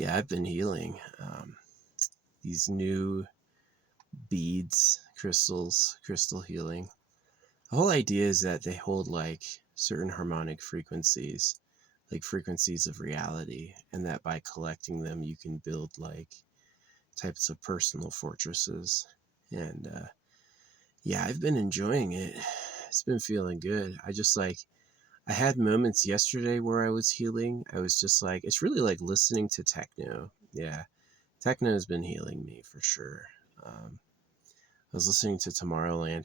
Yeah, I've been healing. These new beads, crystals, crystal healing. The whole idea is that they hold like certain harmonic frequencies, like frequencies of reality, and that by collecting them, you can build like types of personal fortresses. And yeah, I've been enjoying it. It's been feeling good. I had moments yesterday where I was healing. I was just like, it's really like listening to techno. Yeah, techno has been healing me for sure. I was listening to Tomorrowland.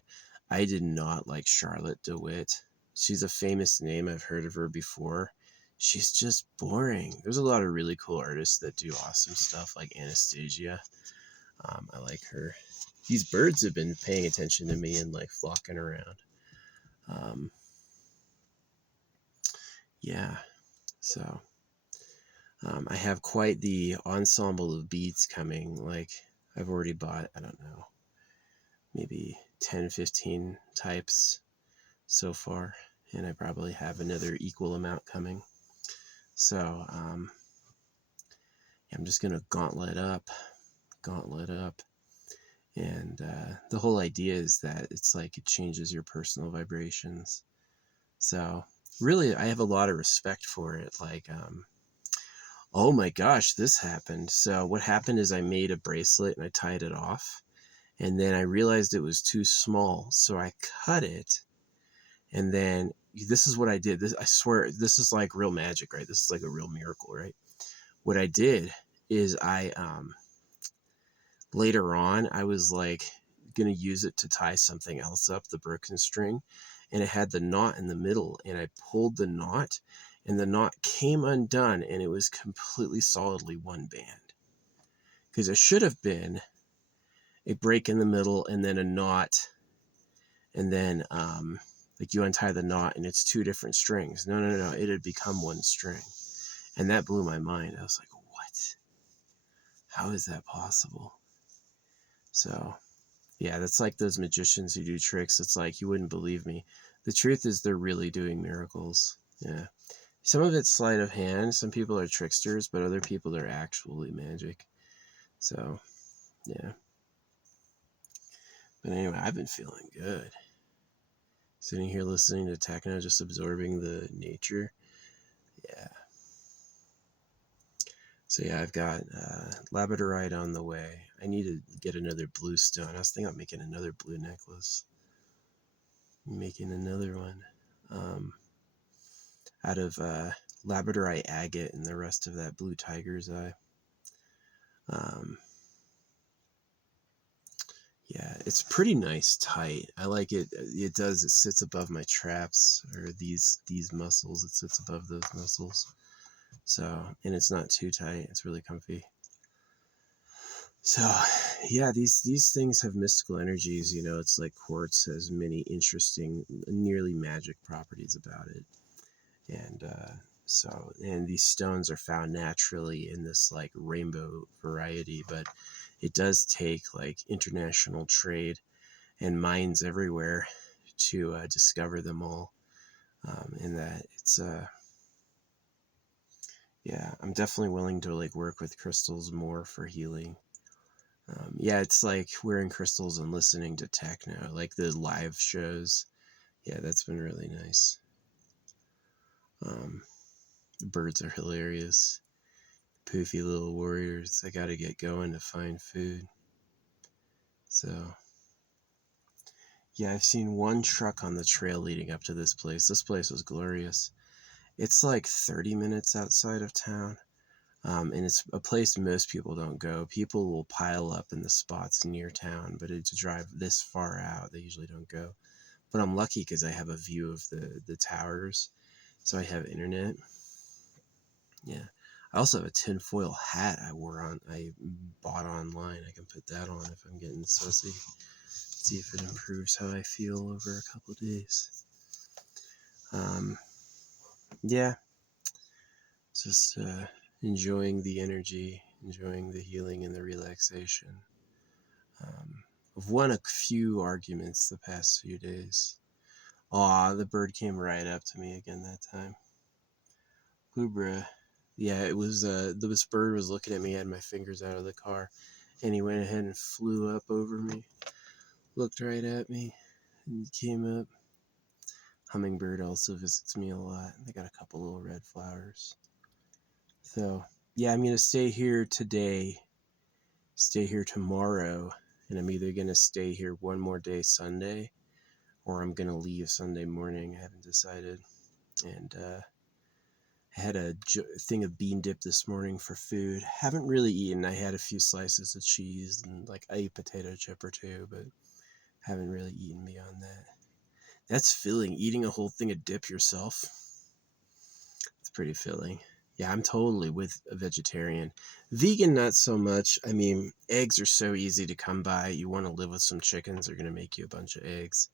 I did not like Charlotte DeWitt. She's a famous name. I've heard of her before. She's just boring. There's a lot of really cool artists that do awesome stuff, like Anastasia. I like her. These birds have been paying attention to me and like flocking around. Um, yeah, so I have quite the ensemble of beads coming. Like, I've already bought, I don't know, maybe 10, 15 types so far, and I probably have another equal amount coming. So I'm just gonna gauntlet up, and the whole idea is that it's like it changes your personal vibrations. So really, I have a lot of respect for it. Like, oh my gosh, this happened. So what happened is I made a bracelet and I tied it off, and then I realized it was too small, so I cut it. And then this is what I did. This, I swear, this is like real magic, right? This is like a real miracle, right? What I did is I later on I was like gonna use it to tie something else up, the broken string, and it had the knot in the middle, and I pulled the knot, and the knot came undone, and it was completely solidly one band. Because it should have been a break in the middle and then a knot, and then like you untie the knot and it's two different strings. No, it had become one string, and that blew my mind. I was like, what? How is that possible? So yeah, that's like those magicians who do tricks. It's like, you wouldn't believe me. The truth is they're really doing miracles. Yeah, some of it's sleight of hand. Some people are tricksters, but other people are actually magic. So yeah, but anyway, I've been feeling good, sitting here listening to techno, just absorbing the nature. Yeah. So yeah, I've got labradorite on the way. I need to get another blue stone. I was thinking about making another blue necklace. Making another one out of labradorite agate and the rest of that blue tiger's eye. Um, yeah, it's pretty nice tight. I like it. It does. It sits above my traps, or these muscles. It sits above those muscles. So, and it's not too tight. It's really comfy. So, yeah, these things have mystical energies. You know, it's like quartz has many interesting, nearly magic properties about it, and and these stones are found naturally in this like rainbow variety, but it does take like international trade and mines everywhere to discover them all. And that it's yeah, I'm definitely willing to like work with crystals more for healing. Yeah, it's like wearing crystals and listening to techno, like the live shows. Yeah, that's been really nice. The birds are hilarious. Poofy little warriors. I gotta get going to find food. So, yeah, I've seen one truck on the trail leading up to this place. This place was glorious. It's like 30 minutes outside of town. And it's a place most people don't go. People will pile up in the spots near town, but to drive this far out, they usually don't go. But I'm lucky because I have a view of the towers, so I have internet. Yeah. I also have a tinfoil hat I bought online. I can put that on if I'm getting sussy. See if it improves how I feel over a couple of days. Yeah, just enjoying the energy, enjoying the healing and the relaxation. I've won a few arguments the past few days. Aw, the bird came right up to me again that time. Kubra. Yeah, it was this bird was looking at me, I had my fingers out of the car, and he went ahead and flew up over me, looked right at me, and he came up. Hummingbird also visits me a lot. They got a couple little red flowers. So yeah, I'm gonna stay here today, stay here tomorrow, and I'm either gonna stay here one more day Sunday, or I'm gonna leave Sunday morning. I haven't decided. And I had a thing of bean dip this morning for food. Haven't really eaten. I had a few slices of cheese and like a potato chip or two, but haven't really eaten beyond that. That's filling. Eating a whole thing of dip yourself. It's pretty filling. Yeah, I'm totally with a vegetarian. Vegan, not so much. I mean, eggs are so easy to come by. You want to live with some chickens, they're going to make you a bunch of eggs.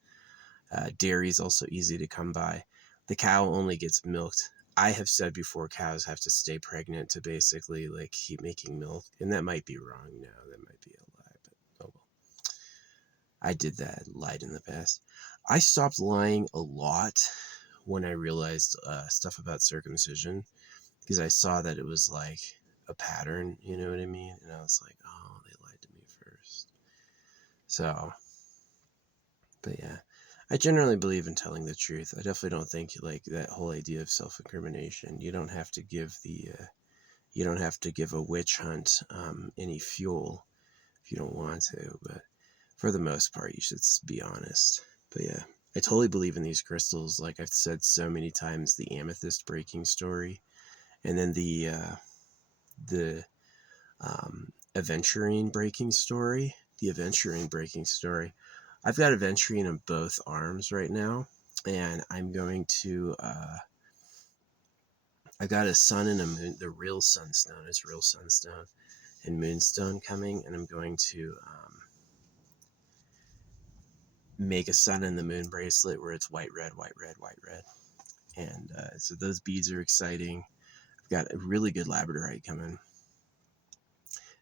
Dairy is also easy to come by. The cow only gets milked. I have said before, cows have to stay pregnant to basically like keep making milk, and that might be wrong now. That might be a lie, but oh well. I did that, lied in the past. I stopped lying a lot when I realized stuff about circumcision, because I saw that it was like a pattern, you know what I mean? And I was like, oh, they lied to me first. So, but yeah, I generally believe in telling the truth. I definitely don't think like that whole idea of self-incrimination. You don't have to give you don't have to give a witch hunt any fuel if you don't want to. But for the most part, you should be honest. But yeah, I totally believe in these crystals. Like I've said so many times, the amethyst breaking story, and then the aventurine breaking story. The aventurine breaking story. I've got aventurine on both arms right now, and I'm going to. I got a sun and a moon, the real sunstone. It's real sunstone and moonstone coming, and I'm going to make a sun and the moon bracelet where it's white, red, white, red, white, red. And so those beads are exciting. I've got a really good labradorite coming.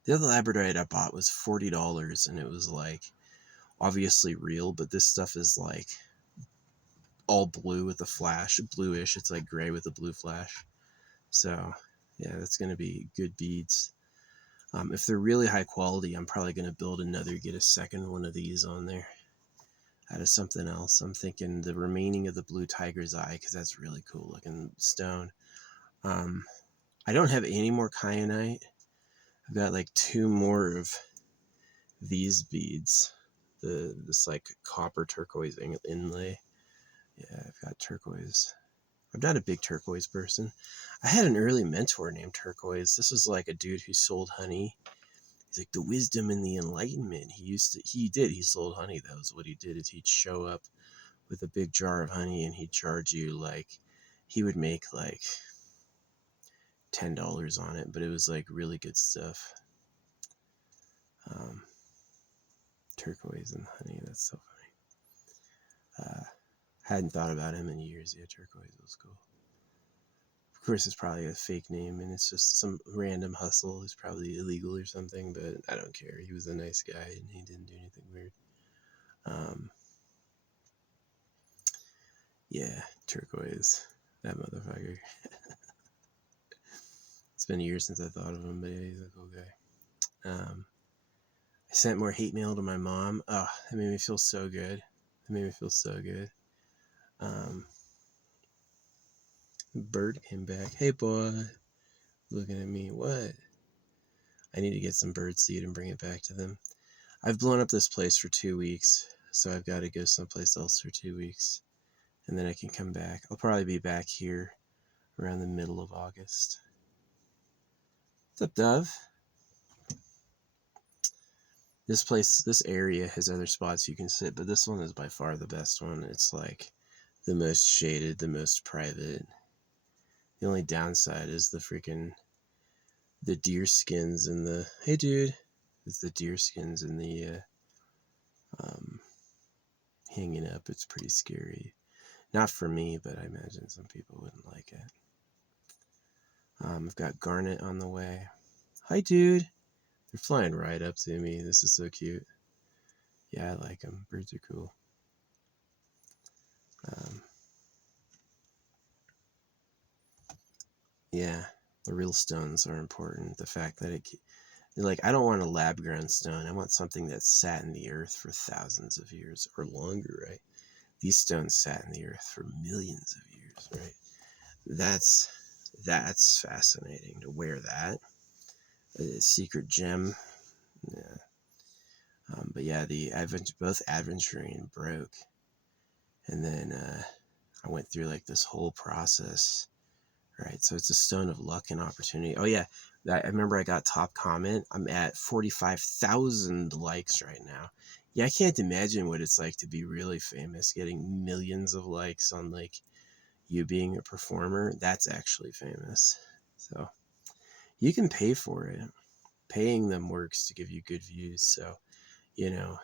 The other labradorite I bought was $40, and it was like obviously real, but this stuff is like all blue with a flash, bluish. It's like gray with a blue flash. So yeah, that's gonna be good beads. If they're really high quality, I'm probably gonna build another, get a second one of these on there out of something else. I'm thinking the remaining of the blue tiger's eye, because that's really cool looking stone. I don't have any more kyanite. I've got like two more of these beads, this like copper turquoise inlay. Yeah, I've got turquoise. I'm not a big turquoise person. I had an early mentor named Turquoise. This was like a dude who sold honey. He's like the wisdom and the enlightenment. He sold honey. That was what he did, is he'd show up with a big jar of honey and he'd charge you like, he would make like $10 on it, but it was like really good stuff. Um, turquoise and honey, that's so funny. Hadn't thought about him in years. Yeah, turquoise was cool. Of course, it's probably a fake name and it's just some random hustle. It's probably illegal or something, but I don't care. He was a nice guy and he didn't do anything weird. Yeah, turquoise. That motherfucker. It's been years since I thought of him, but yeah, he's a cool guy. I sent more hate mail to my mom. Oh, that made me feel so good. That made me feel so good. Bird came back. Hey, boy. Looking at me. What? I need to get some bird seed and bring it back to them. I've blown up this place for 2 weeks, so I've got to go someplace else for 2 weeks, and then I can come back. I'll probably be back here around the middle of August. What's up, Dove? This area has other spots you can sit, but this one is by far the best one. It's like the most shaded, the most private. The only downside is the deer skins and hey dude, it's the deer skins and the hanging up. It's pretty scary. Not for me, but I imagine some people wouldn't like it. I've got garnet on the way. Hi dude. They're flying right up to me. This is so cute. Yeah, I like them. Birds are cool. Yeah, The real stones are important. The fact that like, I don't want a lab grown stone. I want something that sat in the earth for thousands of years or longer, right? These stones sat in the earth for millions of years, right? That's fascinating to wear that. A secret gem. Yeah. But yeah, both Aventurine broke. And then I went through like this whole process, right? So it's a stone of luck and opportunity. Oh yeah, I remember I got top comment. I'm at 45,000 likes right now. Yeah, I can't imagine what it's like to be really famous, getting millions of likes on like you being a performer. That's actually famous. So you can pay for it. Paying them works to give you good views. So, you know,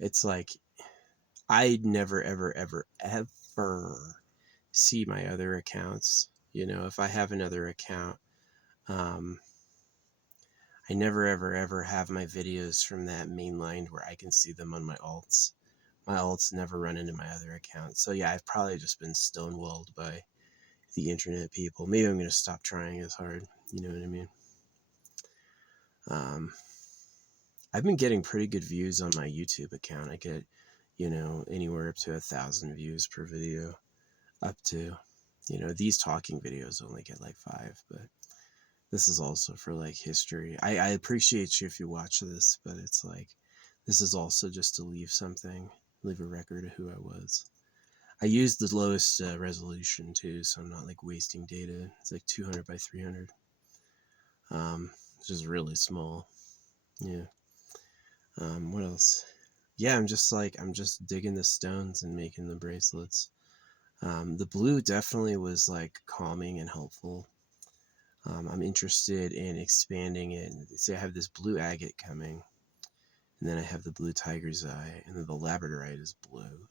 it's like I'd never, ever, ever, ever see my other accounts. You know, if I have another account, um, I never, ever, ever have my videos from that mainlined where I can see them on my alts. My alts never run into my other account. So yeah, I've probably just been stonewalled by the internet people. Maybe I'm going to stop trying as hard. You know what I mean? Um, I've been getting pretty good views on my YouTube account. I get, you know, anywhere up to 1,000 views per video. Up to, you know, these talking videos only get like 5, but this is also for like history. I appreciate you if you watch this, but it's like, this is also just to leave a record of who I was. I used the lowest resolution too, so I'm not like wasting data. It's like 200 by 300, which is really small. Yeah. What else? Yeah, I'm just digging the stones and making the bracelets. The blue definitely was like calming and helpful. I'm interested in expanding it. See, I have this blue agate coming, and then I have the blue tiger's eye, and then the labradorite is blue.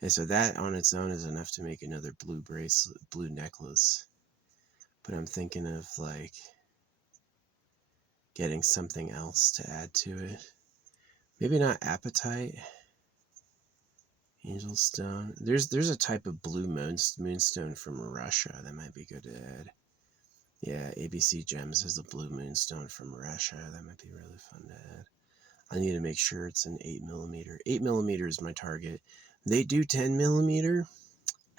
And so that on its own is enough to make another blue bracelet, blue necklace. But I'm thinking of like getting something else to add to it. Maybe not apatite. Angel stone. There's a type of blue moonstone from Russia that might be good to add. Yeah, ABC Gems has the blue moonstone from Russia. That might be really fun to add. I need to make sure it's an 8mm. 8mm is my target. They do 10mm.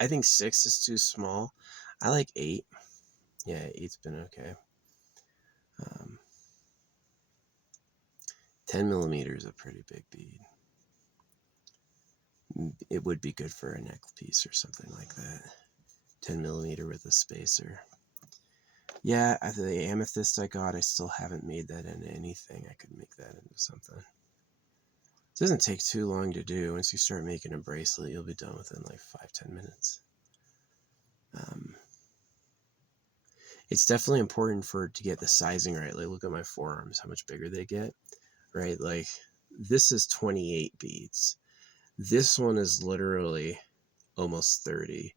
I think 6 is too small. I like 8. Yeah, 8's been okay. 10mm is a pretty big bead. It would be good for a neck piece or something like that. 10mm with a spacer. Yeah, the amethyst I got, I still haven't made that into anything. I could make that into something. It doesn't take too long to do. Once you start making a bracelet, you'll be done within like 5-10 minutes. It's definitely important to get the sizing right. Like, look at my forearms, how much bigger they get, right? Like, this is 28 beads. This one is literally almost 30.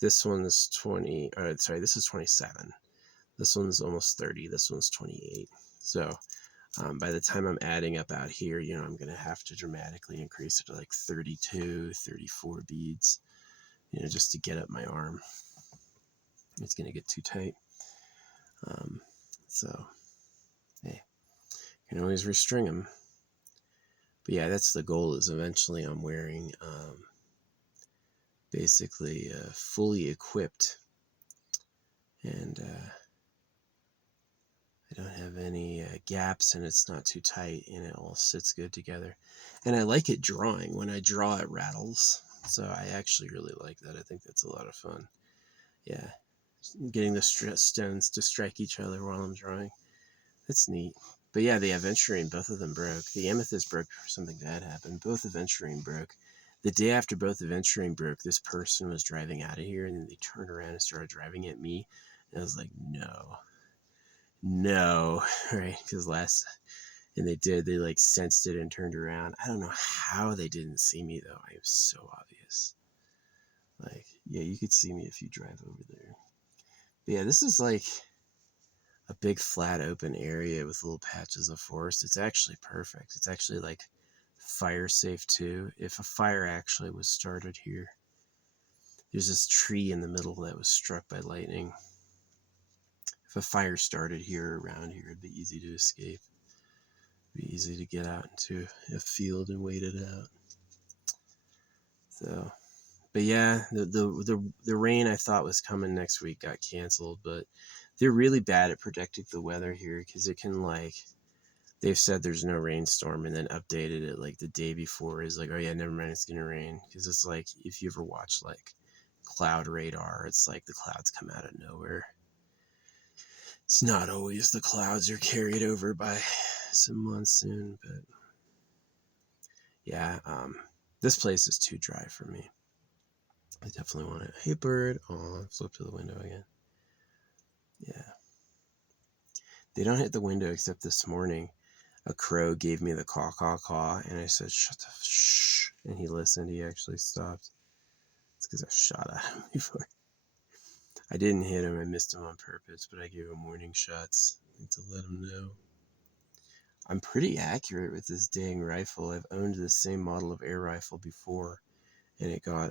This one is 20, this is 27. This one's almost 30. This one's 28. So by the time I'm adding up out here, you know, I'm going to have to dramatically increase it to like 32, 34 beads, you know, just to get up my arm. It's going to get too tight. So, hey, you can always restring them. But yeah, that's the goal, is eventually I'm wearing basically fully equipped, and I don't have any gaps, and it's not too tight, and it all sits good together. And I like it drawing. When I draw, it rattles. So I actually really like that. I think that's a lot of fun. Yeah. Getting the stones to strike each other while I'm drawing. That's neat. But yeah, the aventurine, both of them broke. The amethyst broke before something bad happened. Both aventurine broke. The day after both aventurine broke, this person was driving out of here, and then they turned around and started driving at me. And I was like, no, right? Because and they like sensed it and turned around. I don't know how they didn't see me though. I am so obvious. Like, yeah, you could see me if you drive over there. But yeah, this is like a big flat open area with little patches of forest. It's actually perfect. It's actually like fire safe too. If a fire actually was started here, there's this tree in the middle that was struck by lightning. if a fire started here around here, it'd be easy to escape. It'd be easy to get out into a field and wait it out. So, but yeah, the rain I thought was coming next week got canceled, but they're really bad at predicting the weather here because it can like, they've said there's no rainstorm and then updated it like the day before is like, oh yeah, never mind, it's gonna rain. Because it's like, if you ever watch like cloud radar, it's like the clouds come out of nowhere. It's not always the clouds are carried over by some monsoon, but yeah, this place is too dry for me. I definitely want it. Hey bird. Oh, flip to the window again. Yeah. They don't hit the window except this morning. A crow gave me the caw, caw, caw, and I said, shut the shh. And he listened. He actually stopped. It's because I shot at him before. I didn't hit him. I missed him on purpose, but I gave him warning shots to let him know. I'm pretty accurate with this dang rifle. I've owned the same model of air rifle before, and it got,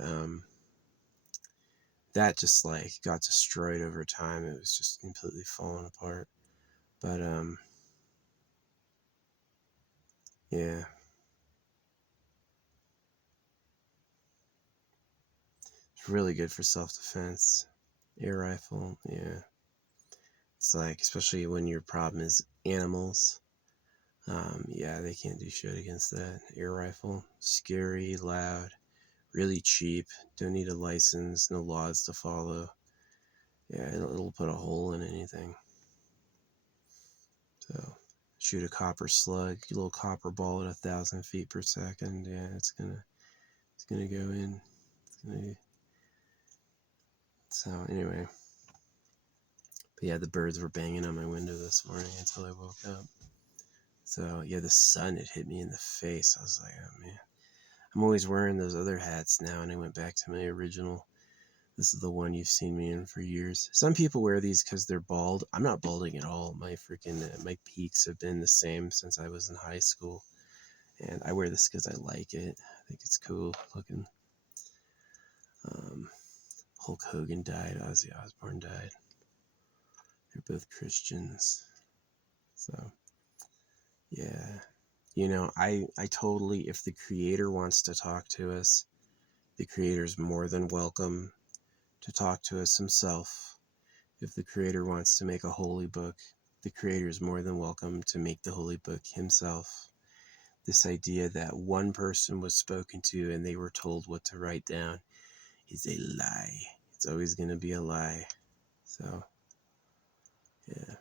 that just like got destroyed over time. It was just completely falling apart. But, yeah. It's really good for self-defense. Air rifle, yeah. It's like, especially when your problem is animals. Yeah, they can't do shit against that. Air rifle, scary, loud, really cheap. Don't need a license, no laws to follow. Yeah, it'll put a hole in anything. So, shoot a copper slug, a little copper ball at 1,000 feet per second. Yeah, it's gonna go in. So anyway, but yeah, the birds were banging on my window this morning until I woke up. So yeah, the sun had hit me in the face. I was like, oh man. I'm always wearing those other hats now, and I went back to my original. This is the one you've seen me in for years. Some people wear these because they're bald. I'm not balding at all. My freaking my peaks have been the same since I was in high school, and I wear this because I like it. I think it's cool looking. Hulk Hogan died. Ozzy Osbourne died. They're both Christians. So yeah, you know, I totally, if the creator wants to talk to us, the creator's more than welcome to talk to us himself. If the creator wants to make a holy book, the creator is more than welcome to make the holy book himself. This idea that one person was spoken to and they were told what to write down is a lie. It's always going to be a lie. So, yeah.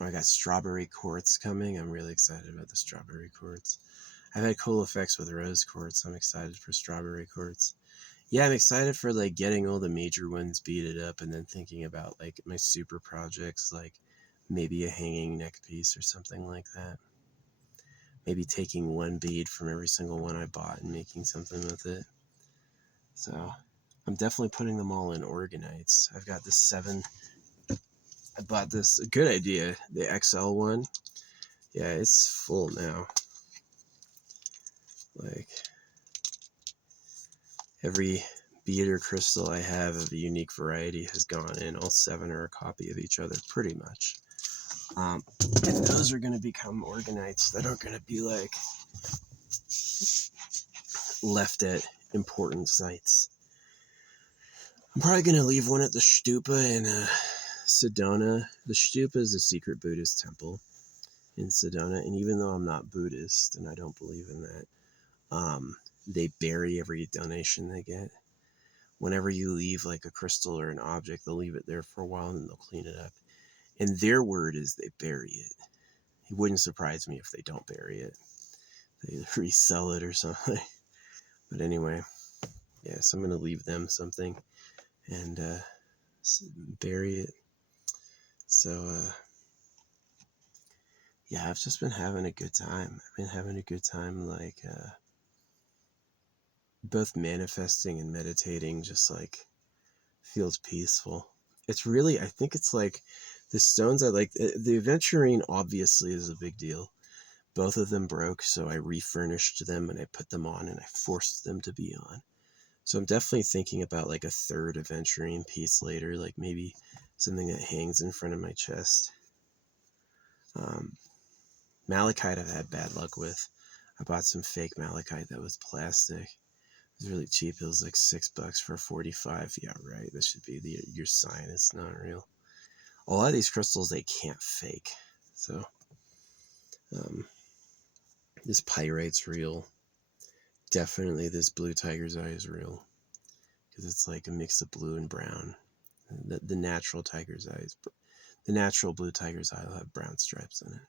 I got strawberry quartz coming. I'm really excited about the strawberry quartz. I've had cool effects with rose quartz. I'm excited for strawberry quartz. Yeah, I'm excited for like getting all the major ones beaded up and then thinking about like my super projects, like maybe a hanging neck piece or something like that. Maybe taking one bead from every single one I bought and making something with it. So I'm definitely putting them all in organites. I've got the 7. I bought this, a good idea, the XL one. Yeah, it's full now. Like every bead or crystal I have of a unique variety has gone in. All 7 are a copy of each other, pretty much. And those are going to become organites that are going to be like left at important sites. I'm probably going to leave one at the Stupa in Sedona. The Stupa is a secret Buddhist temple in Sedona, and even though I'm not Buddhist and I don't believe in that, they bury every donation they get. Whenever you leave like a crystal or an object, they'll leave it there for a while and then they'll clean it up. And their word is they bury it. It wouldn't surprise me if they don't bury it. They resell it or something. But anyway, yeah, so I'm going to leave them something and bury it. So, yeah, I've just been having a good time. I've been having a good time, like, both manifesting and meditating just, like, feels peaceful. It's really, I think it's like, the stones I like, the aventurine obviously is a big deal. Both of them broke, so I refurnished them and I put them on and I forced them to be on. So I'm definitely thinking about like a third aventurine piece later, like maybe something that hangs in front of my chest. Malachite I've had bad luck with. I bought some fake malachite that was plastic. It was really cheap. It was like $6 for 45. Yeah, right. This should be your sign. It's not real. A lot of these crystals they can't fake. So this pyrite's real. Definitely this blue tiger's eye is real because it's like a mix of blue and brown. The natural tiger's eyes, the natural blue tiger's eye will have brown stripes in it.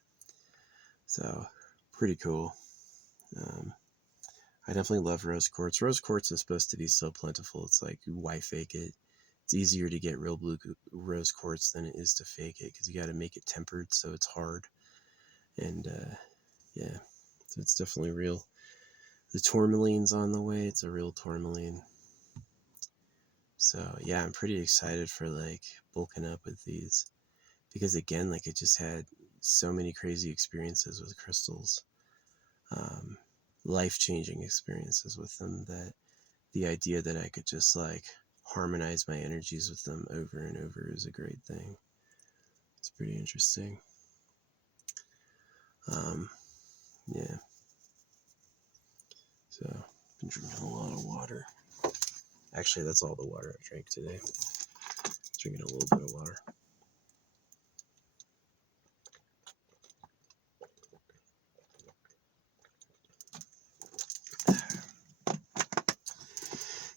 So pretty cool. I definitely love rose quartz. Rose quartz is supposed to be so plentiful. It's like, why fake it? It's easier to get real blue rose quartz than it is to fake it because you got to make it tempered so it's hard. And yeah, so it's definitely real. The tourmaline's on the way. It's a real tourmaline. So yeah, I'm pretty excited for like bulking up with these because again, like I just had so many crazy experiences with crystals, life-changing experiences with them, that the idea that I could just like harmonize my energies with them over and over is a great thing. It's pretty interesting. Yeah. So I've been drinking a lot of water. Actually, that's all the water I drank today. Drinking a little bit of water.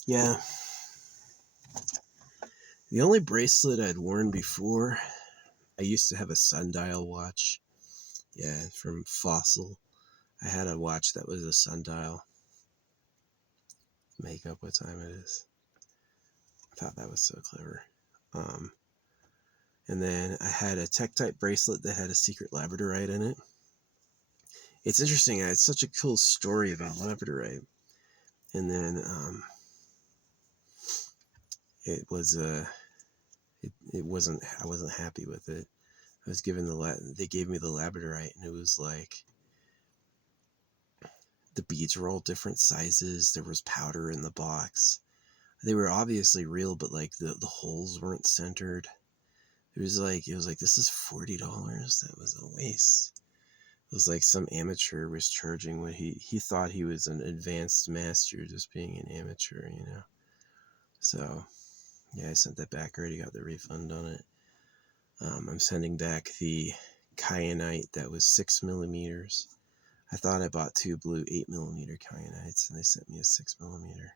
Yeah. The only bracelet I'd worn before, I used to have a sundial watch. Yeah, from Fossil. I had a watch that was a sundial. Make up what time it is. I thought that was so clever. And then I had a Tektite bracelet that had a secret labradorite in it. It's interesting. I had such a cool story about labradorite. And then it was it wasn't. I wasn't happy with it. I was given they gave me the labradorite, and it was like the beads were all different sizes. There was powder in the box. They were obviously real, but like the holes weren't centered. It was like this is $40. That was a waste. It was like some amateur was charging what he thought he was an advanced master just being an amateur, you know. So yeah, I sent that back. I already got the refund on it. I'm sending back the kyanite that was 6 millimeters. I thought I bought two blue 8 millimeter kyanites, and they sent me a 6 millimeter.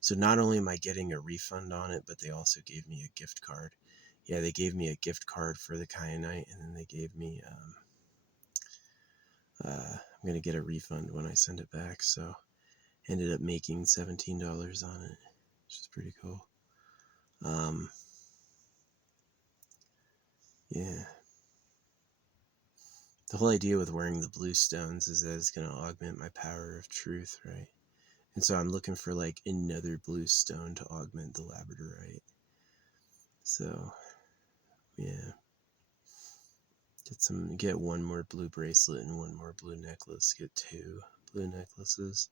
So not only am I getting a refund on it, but they also gave me a gift card. Yeah, they gave me a gift card for the kyanite, and then they gave me I'm gonna get a refund when I send it back. So ended up making $17 on it, which is pretty cool. Yeah. The whole idea with wearing the blue stones is that it's going to augment my power of truth, right? And so I'm looking for like another blue stone to augment the labradorite. So, yeah. Get one more blue bracelet and one more blue necklace. Get two blue necklaces.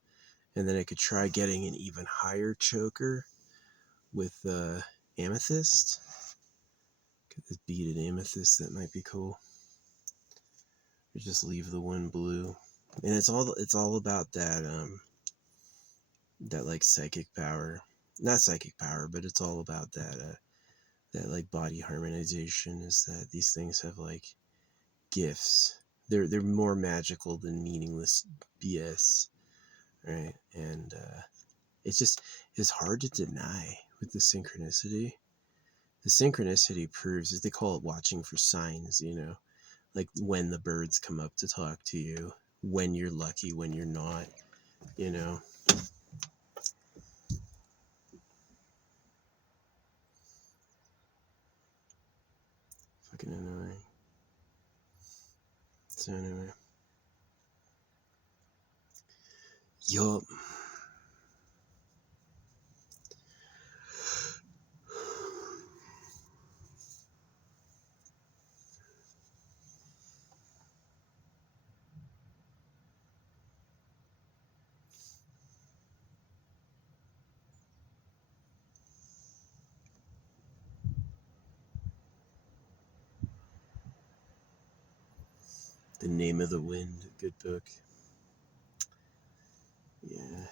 And then I could try getting an even higher choker with amethyst. Get this beaded amethyst, that might be cool. Or just leave the one blue. And it's all about that that like psychic power. Not psychic power, but it's all about that like body harmonization, is that these things have like gifts. They're more magical than meaningless BS, right? And it's hard to deny with the synchronicity. The synchronicity proves, as they call it, watching for signs, you know, like when the birds come up to talk to you, when you're lucky, when you're not, you know. Fucking annoying. So anyway. Yup. The Name of the Wind, good book. Yeah,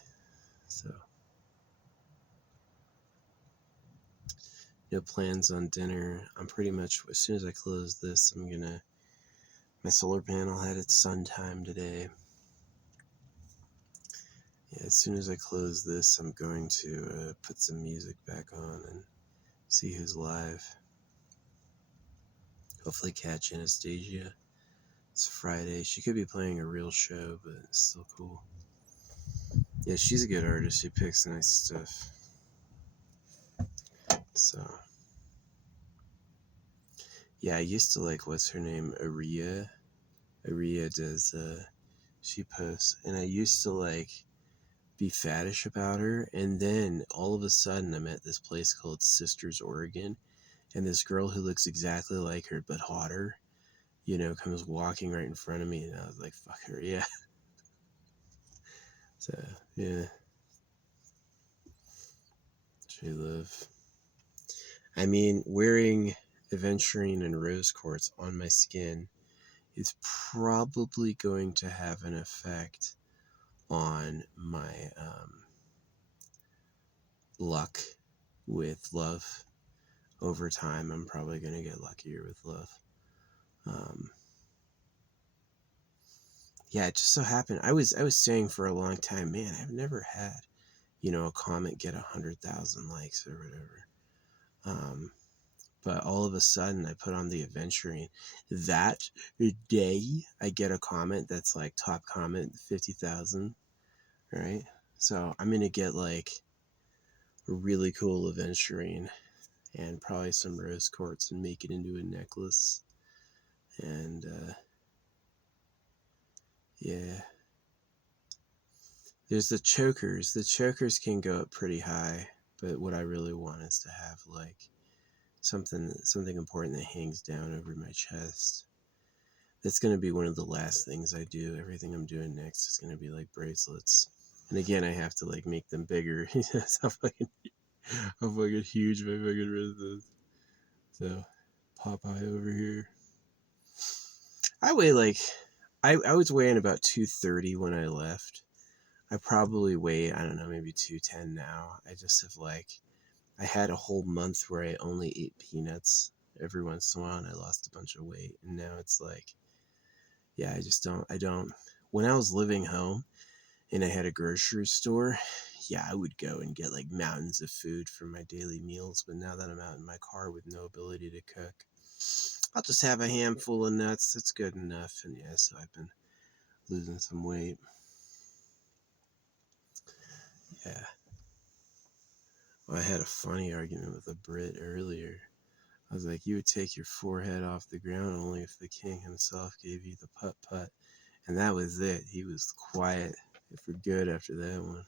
so no plans on dinner. I'm pretty much, as soon as I close this, my solar panel had its sun time today. Yeah, as soon as I close this, I'm going to put some music back on and see who's live. Hopefully catch Anastasia. It's Friday. She could be playing a real show, but it's still cool. Yeah, she's a good artist. She picks nice stuff. So, yeah, I used to like, what's her name? Aria. Aria does, she posts. And I used to like be faddish about her. And then all of a sudden, I'm at this place called Sisters, Oregon. And this girl who looks exactly like her, but hotter, comes walking right in front of me. And I was like, fuck her, yeah. So, yeah. True love. I mean, wearing aventurine and rose quartz on my skin is probably going to have an effect on my luck with love. Over time, I'm probably going to get luckier with love. Yeah, it just so happened. I was saying for a long time, man, I've never had, a comment get 100,000 likes or whatever. But all of a sudden, I put on the aventurine. That day, I get a comment that's like top comment 50,000, right? So I'm gonna get like a really cool aventurine and probably some rose quartz and make it into a necklace. And yeah, there's the chokers. The chokers can go up pretty high, but what I really want is to have like something important that hangs down over my chest. That's going to be one of the last things I do. Everything I'm doing next is going to be like bracelets. And again, I have to like make them bigger. How fucking huge my fucking wrist is. So, Popeye over here. I weigh like, I was weighing about 230 when I left. I probably weigh, I don't know, maybe 210 now. I just have like, I had a whole month where I only ate peanuts every once in a while and I lost a bunch of weight. And now it's like, yeah, I don't. When I was living home and I had a grocery store, yeah, I would go and get like mountains of food for my daily meals. But now that I'm out in my car with no ability to cook, I'll just have a handful of nuts. That's good enough. And yeah, so I've been losing some weight. Yeah. Well, I had a funny argument with a Brit earlier. I was like, you would take your forehead off the ground only if the king himself gave you the putt-putt. And that was it. He was quiet for good after that one.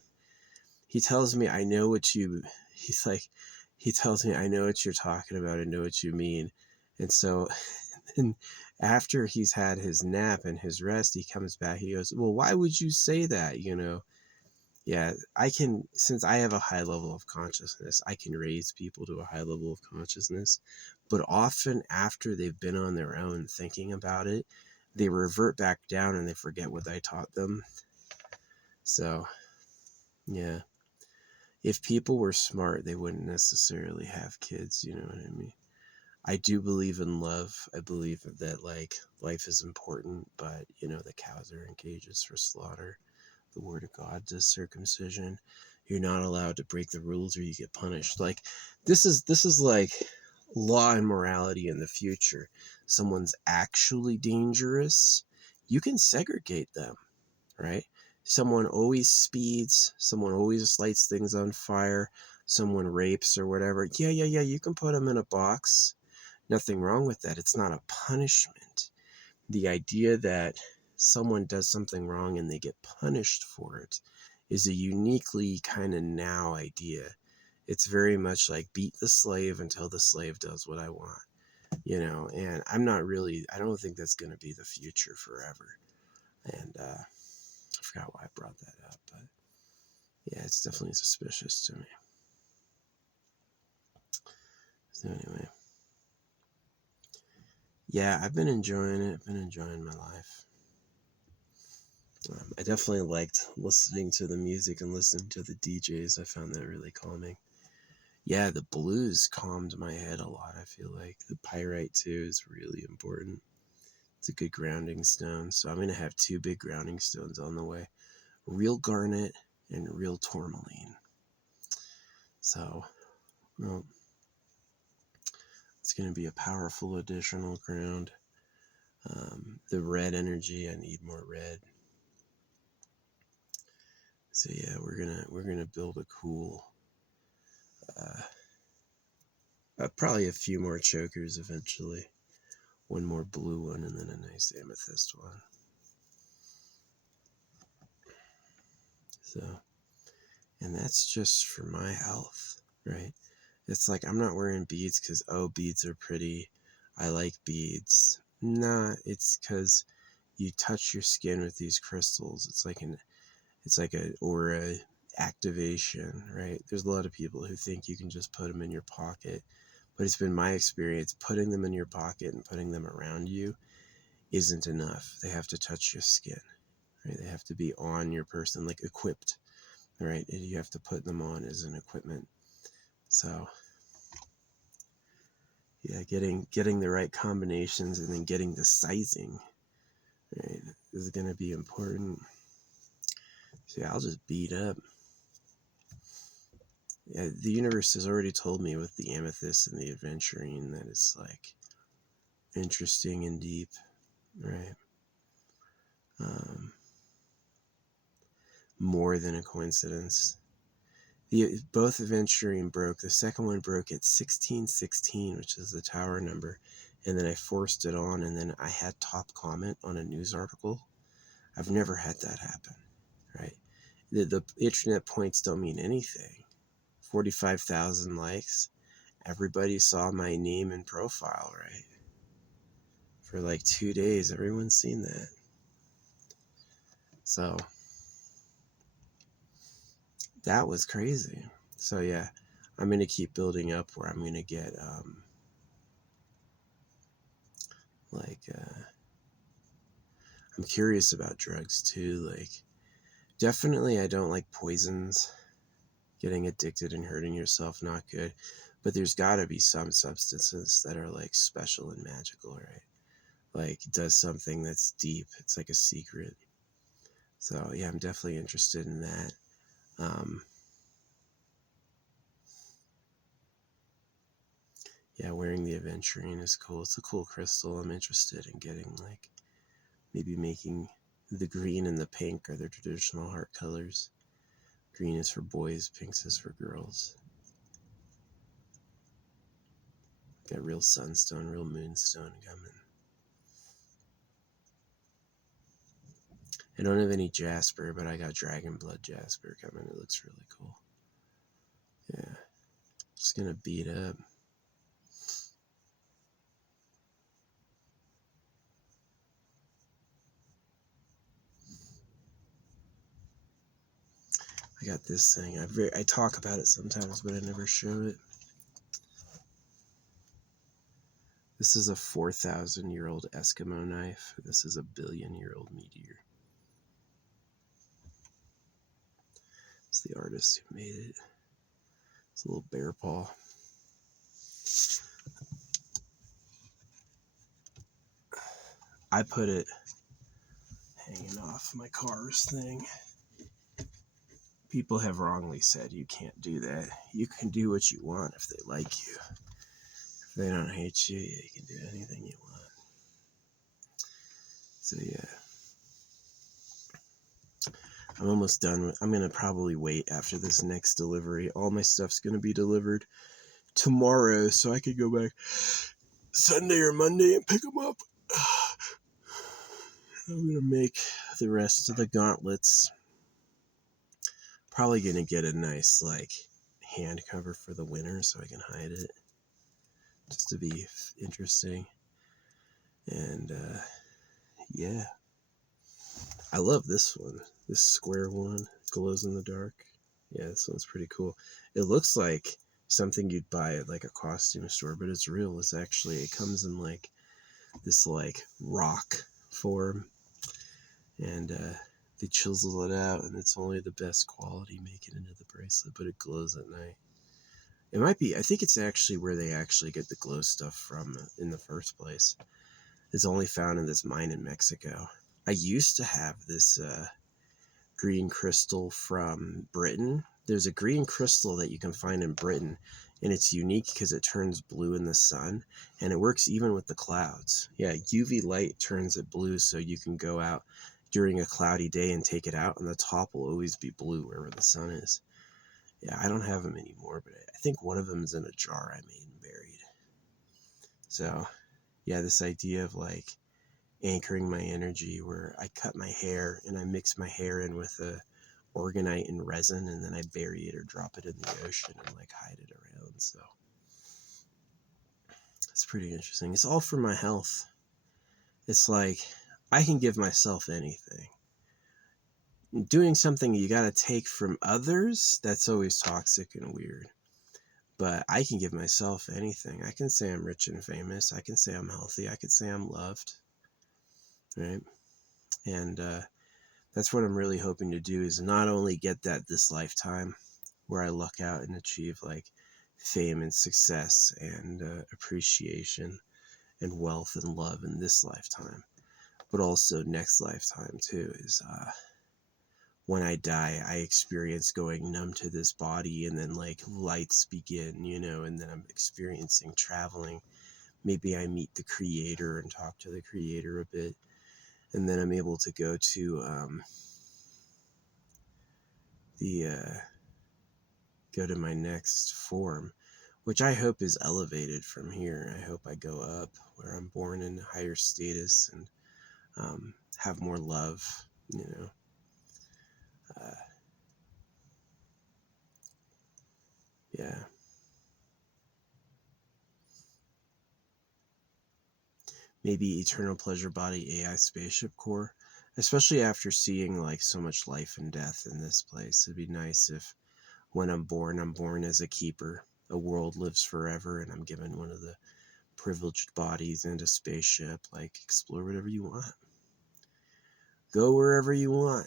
He tells me, he tells me, I know what you're talking about. I know what you mean. And so, and after he's had his nap and his rest, he comes back. He goes, well, why would you say that? Yeah, since I have a high level of consciousness, I can raise people to a high level of consciousness. But often after they've been on their own thinking about it, they revert back down and they forget what I taught them. So, yeah. If people were smart, they wouldn't necessarily have kids, you know what I mean? I do believe in love. I believe that, like, life is important, but, the cows are in cages for slaughter. The word of God does circumcision. You're not allowed to break the rules or you get punished. Like, this is like law and morality in the future. Someone's actually dangerous, you can segregate them, right? Someone always speeds, someone always lights things on fire, someone rapes or whatever. Yeah, you can put them in a box. Nothing wrong with that. It's not a punishment. The idea that someone does something wrong and they get punished for it is a uniquely kind of now idea. It's very much like beat the slave until the slave does what I want, and I don't think that's going to be the future forever. And I forgot why I brought that up, but yeah, it's definitely suspicious to me. So anyway, yeah, I've been enjoying it. I've been enjoying my life. I definitely liked listening to the music and listening to the DJs. I found that really calming. Yeah, the blues calmed my head a lot. I feel like the pyrite too is really important. It's a good grounding stone. So I'm going to have two big grounding stones on the way. Real garnet and real tourmaline. So, well, it's going to be a powerful additional ground. The red energy, I need more red. So yeah, we're gonna build a cool, probably a few more chokers eventually. One more blue one and then a nice amethyst one. So, and that's just for my health, right? It's like I'm not wearing beads because, oh, beads are pretty. I like beads. Nah, it's because you touch your skin with these crystals. It's like an aura activation, right? There's a lot of people who think you can just put them in your pocket, but it's been my experience putting them in your pocket and putting them around you isn't enough. They have to touch your skin, right? They have to be on your person, like equipped, right? And you have to put them on as an equipment. So yeah, getting the right combinations and then getting the sizing, right, is going to be important. So yeah, I'll just beat up. Yeah, the universe has already told me with the amethyst and the adventuring that it's like interesting and deep, right? More than a coincidence. Both adventuring broke. The second one broke at 1616, which is the tower number, and then I forced it on, and then I had top comment on a news article. I've never had that happen, right? The internet points don't mean anything. 45,000 likes. Everybody saw my name and profile, right? For like 2 days, everyone's seen that. So that was crazy. So yeah, I'm gonna keep building up where I'm gonna get like I'm curious about drugs too. Like definitely, I don't like poisons. Getting addicted and hurting yourself, not good. But there's got to be some substances that are like special and magical, right? Like it does something that's deep. It's like a secret. So yeah, I'm definitely interested in that. Um, yeah, wearing the aventurine is cool. It's a cool crystal. I'm interested in getting like maybe making the green and the pink are their traditional heart colors. Green is for boys, pink is for girls. Got real sunstone, real moonstone coming. I don't have any jasper, but I got dragon blood jasper coming. It looks really cool. Yeah, just gonna beat up. I got this thing. I talk about it sometimes, but I never show it. This is a 4,000-year-old Eskimo knife. This is a billion-year-old meteor. It's the artist who made it. It's a little bear paw. I put it hanging off my car's thing. People have wrongly said you can't do that. You can do what you want if they like you. If they don't hate you, you can do anything you want. So yeah. I'm almost done. I'm going to probably wait after this next delivery. All my stuff's going to be delivered tomorrow, so I could go back Sunday or Monday and pick them up. I'm going to make the rest of the gauntlets. Probably going to get a nice, like, hand cover for the winter so I can hide it. Just to be interesting. And, yeah. I love this one. This square one. Glows in the dark. Yeah, this one's pretty cool. It looks like something you'd buy at like a costume store, but it's real. It's actually, it comes in like this like rock form. And They chisel it out, and it's only the best quality make it into the bracelet, but it glows at night. It might be, I think it's actually where they actually get the glow stuff from in the first place. It's only found in this mine in Mexico. I used to have this green crystal from Britain. There's a green crystal that you can find in Britain, and it's unique because it turns blue in the sun, and it works even with the clouds. Yeah, UV light turns it blue, so you can go out during a cloudy day and take it out, and the top will always be blue wherever the sun is. Yeah, I don't have them anymore, but I think one of them is in a jar I made and buried. So, yeah, this idea of like anchoring my energy, where I cut my hair and I mix my hair in with a organite and resin, and then I bury it or drop it in the ocean and like hide it around. So it's pretty interesting. It's all for my health. It's like I can give myself anything. Doing something you got to take from others, that's always toxic and weird. But I can give myself anything. I can say I'm rich and famous. I can say I'm healthy. I can say I'm loved. Right? And that's what I'm really hoping to do, is not only get that this lifetime where I luck out and achieve like fame and success and appreciation and wealth and love in this lifetime, but also next lifetime too, is when I die, I experience going numb to this body, and then like lights begin, and then I'm experiencing traveling. Maybe I meet the creator and talk to the creator a bit, and then I'm able to go to go to my next form, which I hope is elevated from here. I hope I go up where I'm born in a higher status and have more love, yeah. Maybe Eternal Pleasure Body AI Spaceship Core, especially after seeing like so much life and death in this place. It'd be nice if when I'm born as a keeper. A world lives forever, and I'm given one of the privileged bodies and a spaceship. Like, explore whatever you want. Go wherever you want.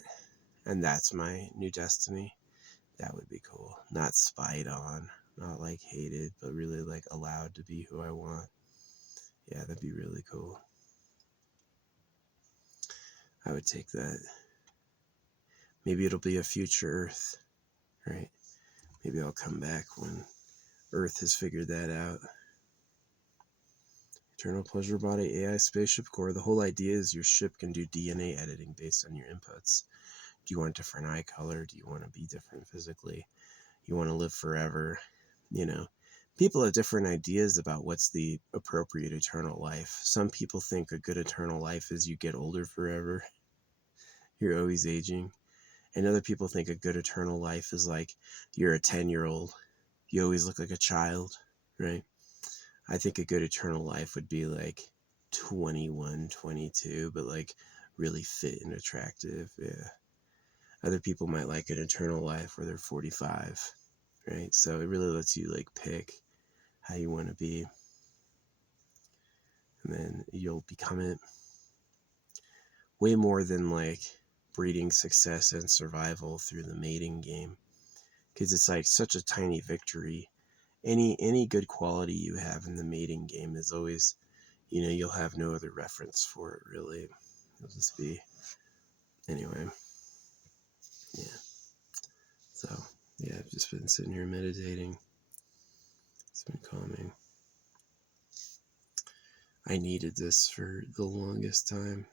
And that's my new destiny. That would be cool. Not spied on, not like hated, but really like allowed to be who I want. Yeah, that'd be really cool. I would take that. Maybe it'll be a future Earth, right? Maybe I'll come back when Earth has figured that out. Eternal Pleasure Body AI Spaceship Core. The whole idea is your ship can do DNA editing based on your inputs. Do you want a different eye color? Do you want to be different physically? You want to live forever? People have different ideas about what's the appropriate eternal life. Some people think a good eternal life is you get older forever. You're always aging. And other people think a good eternal life is like you're a 10-year-old. You always look like a child, right? I think a good eternal life would be like 21, 22, but like really fit and attractive. Yeah. Other people might like an eternal life where they're 45, right? So it really lets you like pick how you want to be, and then you'll become it. Way more than like breeding success and survival through the mating game, because it's like such a tiny victory. Any good quality you have in the mating game is always, you'll have no other reference for it really. It'll just be, anyway. Yeah. So yeah, I've just been sitting here meditating. It's been calming. I needed this for the longest time.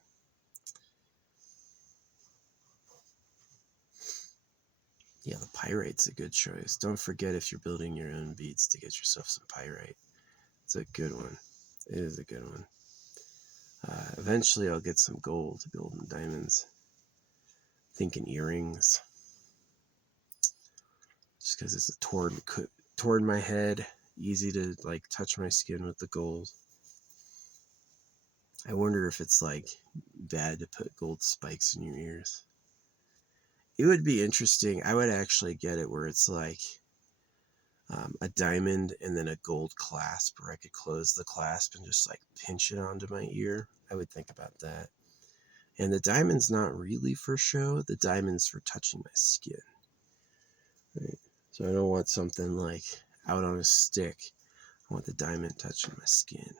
Yeah, the pyrite's a good choice. Don't forget, if you're building your own beads, to get yourself some pyrite. It's a good one. It is a good one. Eventually I'll get some gold and diamonds. Thinking earrings. Just because it's toward my head. Easy to like touch my skin with the gold. I wonder if it's like bad to put gold spikes in your ears. It would be interesting. I would actually get it where it's like a diamond and then a gold clasp, where I could close the clasp and just like pinch it onto my ear. I would think about that. And the diamond's not really for show. The diamond's for touching my skin. Right? So I don't want something like out on a stick. I want the diamond touching my skin.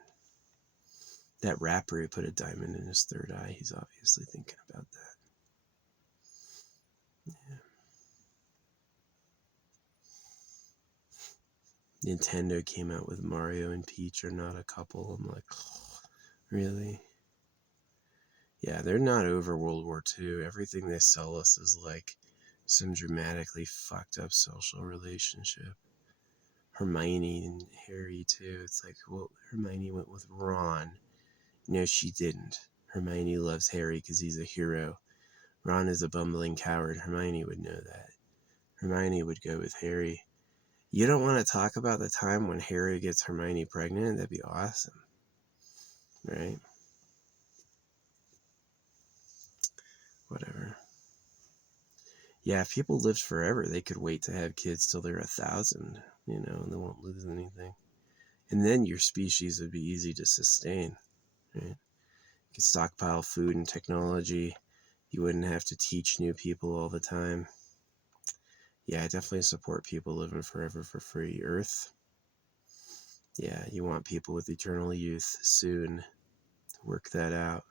That rapper who put a diamond in his third eye, he's obviously thinking about that. Yeah. Nintendo came out with Mario and Peach are not a couple. I'm like, oh, really? Yeah, they're not over World War II. Everything they sell us is like some dramatically fucked up social relationship. Hermione and Harry too. It's like, well, Hermione went with Ron. No, she didn't. Hermione loves Harry because he's a hero. Ron is a bumbling coward. Hermione would know that. Hermione would go with Harry. You don't want to talk about the time when Harry gets Hermione pregnant? That'd be awesome. Right? Whatever. Yeah, if people lived forever, they could wait to have kids till they're 1,000, and they won't lose anything. And then your species would be easy to sustain, right? You could stockpile food and technology. You wouldn't have to teach new people all the time. Yeah, I definitely support people living forever for free. Earth, yeah, you want people with eternal youth soon to work that out.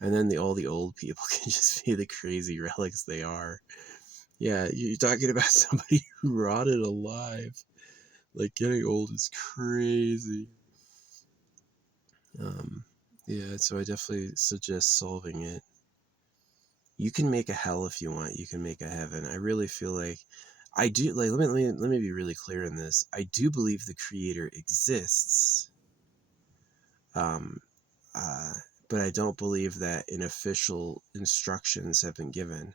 And then all the old people can just be the crazy relics they are. Yeah, you're talking about somebody who rotted alive. Like, getting old is crazy. Yeah, so I definitely suggest solving it. You can make a hell if you want. You can make a heaven. I really feel like I do. Like, let me be really clear in this. I do believe the Creator exists. Um, but I don't believe that official instructions have been given,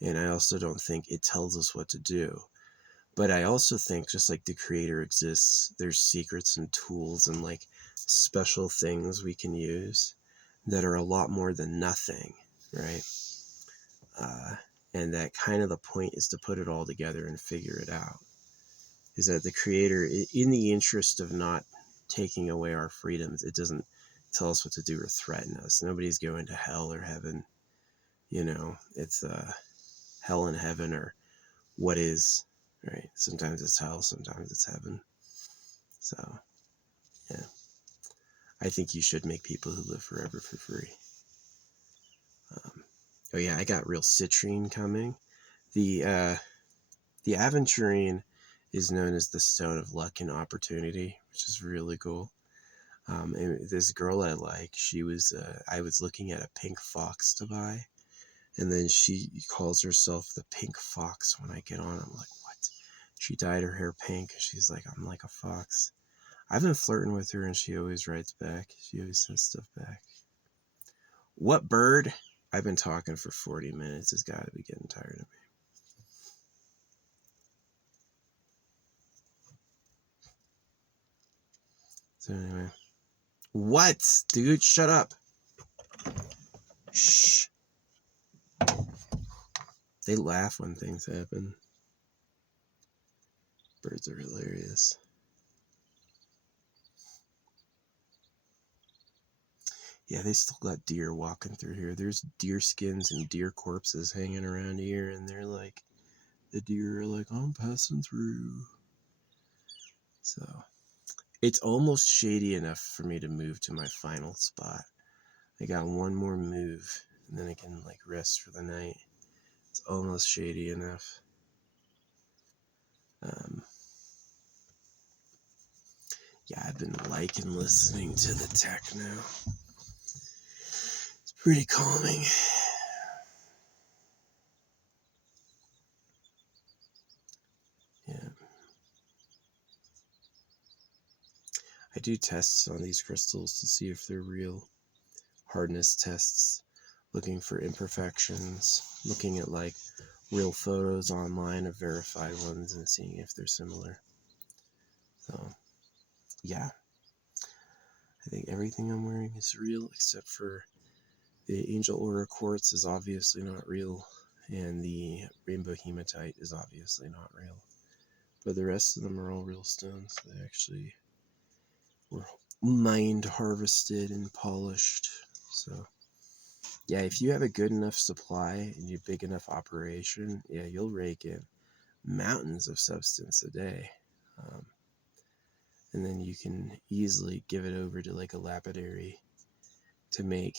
and I also don't think it tells us what to do. But I also think, just like the Creator exists, there's secrets and tools and like special things we can use that are a lot more than nothing, right? And that kind of the point is to put it all together and figure it out. Is that the Creator, in the interest of not taking away our freedoms, it doesn't tell us what to do or threaten us. Nobody's going to hell or heaven. It's hell and heaven, or what is, right? Sometimes it's hell, sometimes it's heaven. So, yeah. I think you should make people who live forever for free. Oh yeah, I got real citrine coming. The aventurine is known as the stone of luck and opportunity, which is really cool. And this girl I like, I was looking at a pink fox to buy, and then she calls herself the pink fox when I get on. I'm like, what? She dyed her hair pink. She's like, I'm like a fox. I've been flirting with her, and she always writes back. She always says stuff back. What bird? I've been talking for 40 minutes. It's got to be getting tired of me. So anyway. What? Dude, shut up. Shh. They laugh when things happen. Birds are hilarious. Yeah, they still got deer walking through here. There's deer skins and deer corpses hanging around here, and the deer are like, I'm passing through. So, it's almost shady enough for me to move to my final spot. I got one more move, and then I can, rest for the night. It's almost shady enough. Yeah, I've been liking listening to the techno. It's pretty calming. Yeah. I do tests on these crystals to see if they're real. Hardness tests, looking for imperfections, looking at real photos online of verified ones and seeing if they're similar. So, yeah. I think everything I'm wearing is real except for the Angel Aura Quartz is obviously not real, and the Rainbow Hematite is obviously not real. But the rest of them are all real stones. They actually were mined, harvested, and polished. So, Yeah, if you have a good enough supply and you big enough operation, yeah, you'll rake in mountains of substance a day. Um, and then you can easily give it over to like a lapidary to make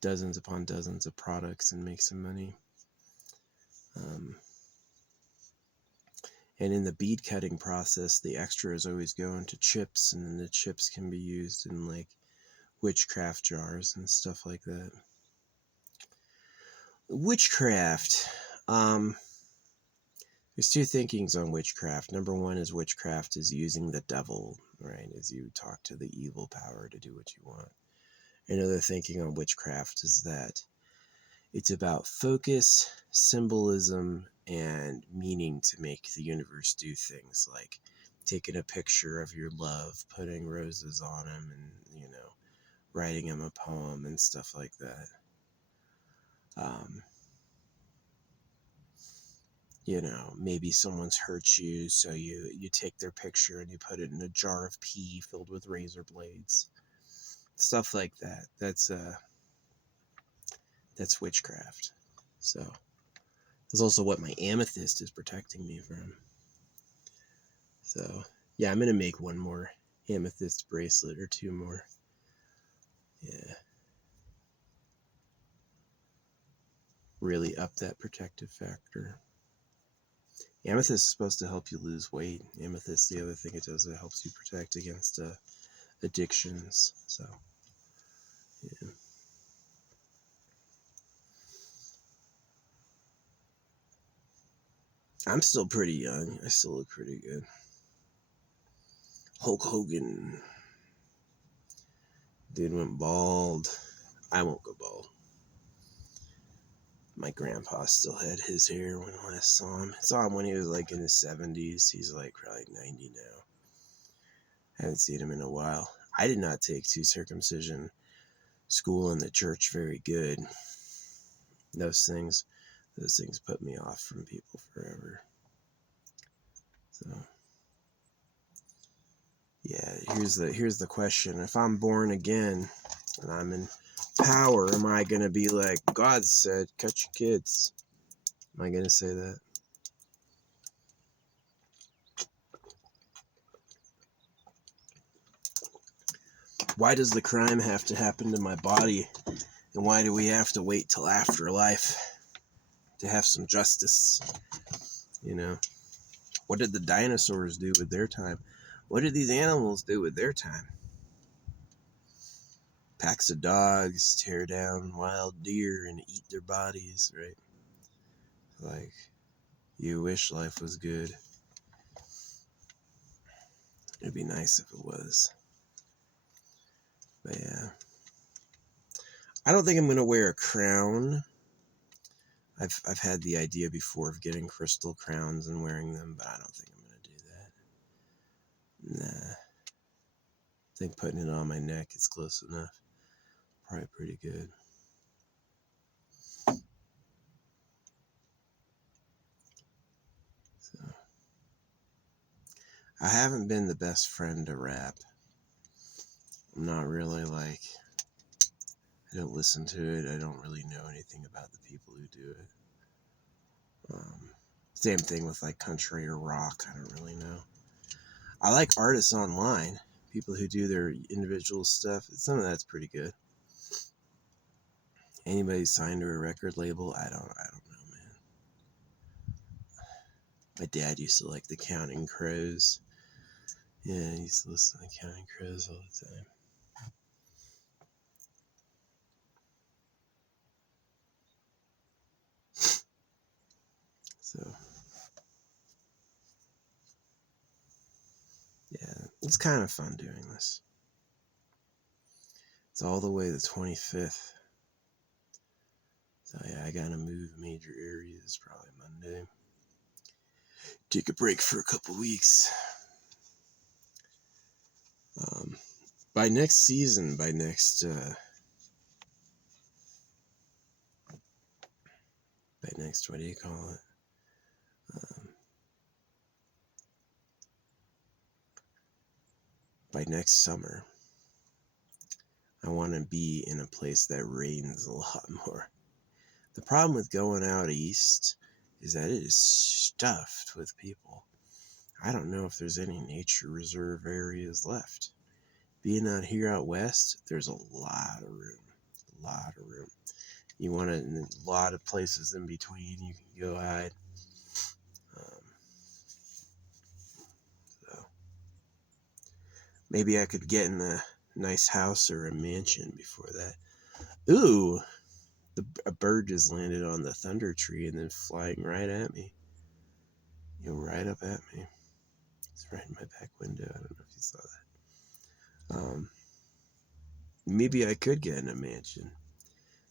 dozens upon dozens of products and make some money. Um, and in the bead cutting process, the extras always go into chips, and then the chips can be used in like witchcraft jars and stuff like that. Witchcraft. Um, there's two thinkings on witchcraft. Number one is witchcraft is using the devil, right? As you talk to the evil power to do what you want. Another thinking on witchcraft is that it's about focus, symbolism, and meaning to make the universe do things like taking a picture of your love, putting roses on him, and, writing him a poem and stuff like that. Maybe someone's hurt you, so you take their picture and you put it in a jar of pee filled with razor blades. Stuff like that. That's witchcraft. So that's also what my amethyst is protecting me from. So yeah, I'm gonna make one more amethyst bracelet or two more. Yeah. Really up that protective factor. Amethyst is supposed to help you lose weight. Amethyst, the other thing it does, it helps you protect against addictions. So yeah. I'm still pretty young. I still look pretty good. Hulk Hogan. Dude went bald. I won't go bald. My grandpa still had his hair when I last saw him. I saw him when he was like in his 70s. He's like probably 90 now. I haven't seen him in a while. I did not take to circumcision school in the church very good. Those things put me off from people forever. So yeah, here's the question. If I'm born again and I'm in power, am I gonna be like God said, cut your kids? Am I gonna say that? Why does the crime have to happen to my body? And why do we have to wait till after life to have some justice? What did the dinosaurs do with their time? What did these animals do with their time? Packs of dogs tear down wild deer and eat their bodies, right? Like, you wish life was good. It'd be nice if it was. But yeah. I don't think I'm gonna wear a crown. I've had the idea before of getting crystal crowns and wearing them, but I don't think I'm gonna do that. Nah. I think putting it on my neck is close enough. Probably pretty good. So I haven't been the best friend to rap. I'm not really like, I don't listen to it. I don't really know anything about the people who do it. Same thing with like country or rock. I don't really know. I like artists online, people who do their individual stuff. Some of that's pretty good. Anybody signed to a record label? I don't know, man. My dad used to like the Counting Crows. Yeah, I used to listen to the Counting Crows all the time. So yeah, it's kind of fun doing this. It's all the way the 25th. So yeah, I gotta move major areas probably Monday. Take a break for a couple weeks. By next season, what do you call it? By next summer, I want to be in a place that rains a lot more. The problem with going out east is that it is stuffed with people. I don't know if there's any nature reserve areas left. Being out here out west, there's a lot of room. A lot of room. You want to, in a lot of places in between, you can go hide. So maybe I could get in a nice house or a mansion before that. Ooh, a bird just landed on the thunder tree and then flying right at me. Right up at me. It's right in my back window. I don't know if you saw that. Maybe I could get in a mansion.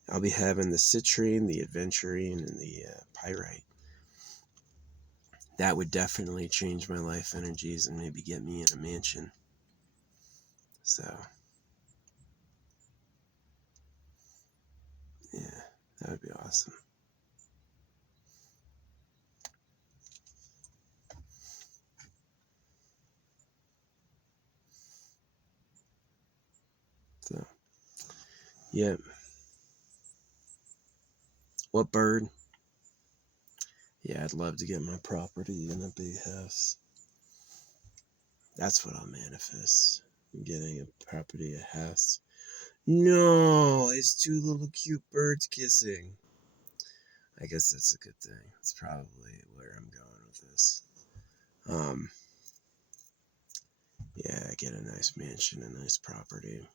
I'll be having the citrine, the aventurine, and the pyrite. That would definitely change my life energies and maybe get me in a mansion. So, yeah, that would be awesome. So, yeah. What bird? Yeah, I'd love to get my property in a big house. That's what I'll manifest. Getting a property, a house. No, it's two little cute birds kissing. I guess that's a good thing. That's probably where I'm going with this. Yeah, get a nice mansion, a nice property.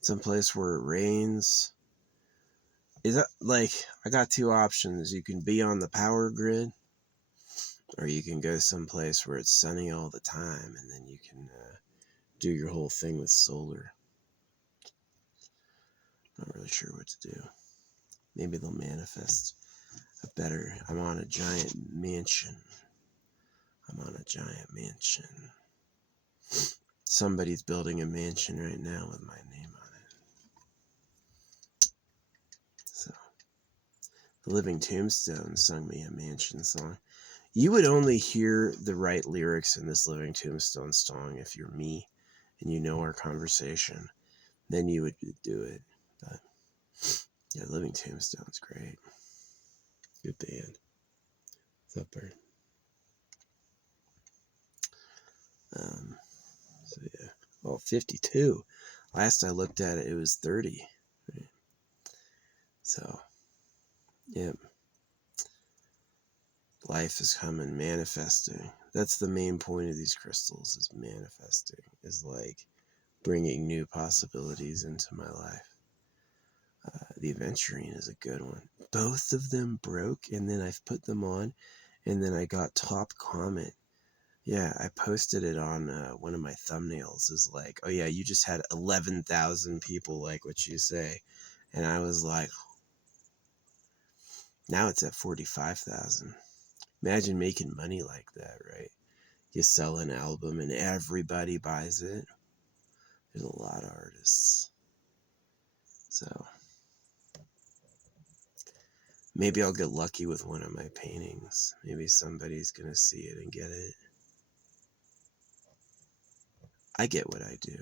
Someplace where it rains. Is that like, I got two options. You can be on the power grid, or you can go someplace where it's sunny all the time, and then you can do your whole thing with solar. Not really sure what to do. Maybe they'll manifest a better. I'm on a giant mansion. Somebody's building a mansion right now with my name on it. So, the Living Tombstone sung me a mansion song. You would only hear the right lyrics in this Living Tombstone song if you're me and you know our conversation. Then you would do it. But yeah, Living Tombstone's great. Good band. What's up, Bird? So yeah. Oh, 52. Last I looked at it, it was 30. Right? So, yeah. Life is coming, manifesting. That's the main point of these crystals, is manifesting. Is like bringing new possibilities into my life. The aventurine is a good one. Both of them broke, and then I've put them on, and then I got top comment. Yeah, I posted it on one of my thumbnails. Is like, oh yeah, you just had 11,000 people like what you say, and I was like, now it's at 45,000. Imagine making money like that, right? You sell an album and everybody buys it. There's a lot of artists, so maybe I'll get lucky with one of my paintings. Maybe somebody's gonna see it and get it. I get what I do.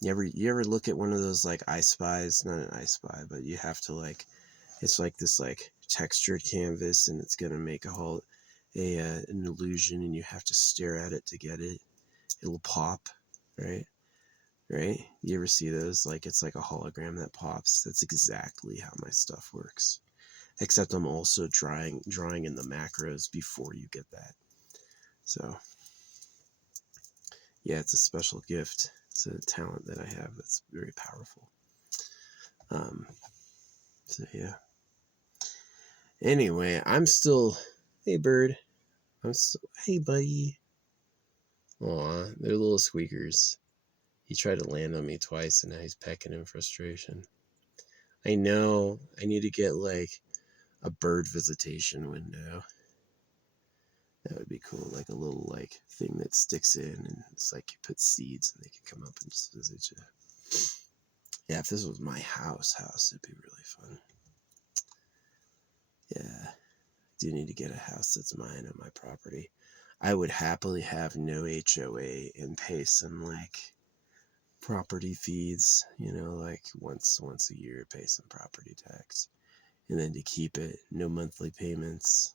You ever look at one of those like I Spies? Not an I Spy, but you have to like, it's like this like textured canvas, and it's gonna make an illusion, and you have to stare at it to get it. It'll pop, right? Right? You ever see those? Like it's like a hologram that pops. That's exactly how my stuff works. Except I'm also drawing in the macros before you get that. So yeah, it's a special gift. It's a talent that I have that's very powerful. So yeah. Anyway, I'm still. Hey, bird. Hey, buddy. Aw, they're little squeakers. He tried to land on me twice, and now he's pecking in frustration. I know. I need to get like a bird visitation window. That would be cool. Like a little like thing that sticks in, and it's like you put seeds, and they can come up and just visit you. Yeah, if this was my house, it'd be really fun. Yeah, I do need to get a house that's mine on my property. I would happily have no HOA and pay some like property fees, like once a year, pay some property tax. And then to keep it, no monthly payments.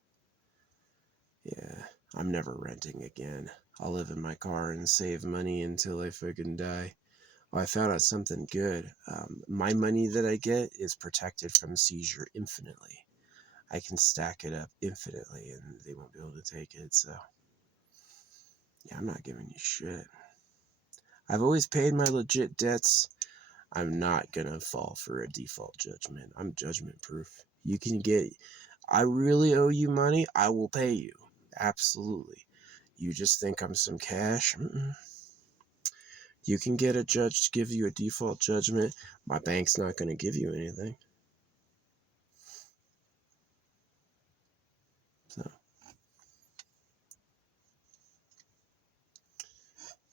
Yeah, I'm never renting again. I'll live in my car and save money until I fucking die. Oh, I found out something good. My money that I get is protected from seizure infinitely. I can stack it up infinitely and they won't be able to take it. So, yeah, I'm not giving you shit. I've always paid my legit debts. I'm not gonna fall for a default judgment. I'm judgment proof. You can get, I really owe you money, I will pay you. Absolutely. You just think I'm some cash? Mm-mm. You can get a judge to give you a default judgment. My bank's not gonna give you anything. So,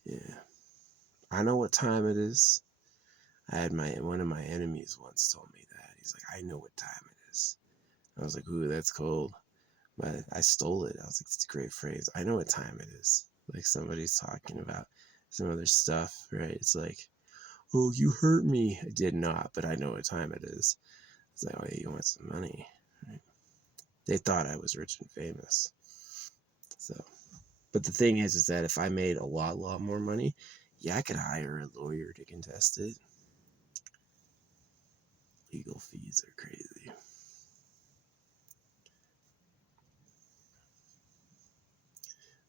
yeah. I know what time it is. I had one of my enemies once told me that. He's like, I know what time it is. I was like, ooh, that's cold. But I stole it. I was like, it's a great phrase. I know what time it is. Like somebody's talking about some other stuff, right? It's like, oh, you hurt me. I did not, but I know what time it is. It's like, oh, yeah, you want some money, right? They thought I was rich and famous. So, but the thing is that if I made a lot more money, yeah, I could hire a lawyer to contest it. Legal fees are crazy.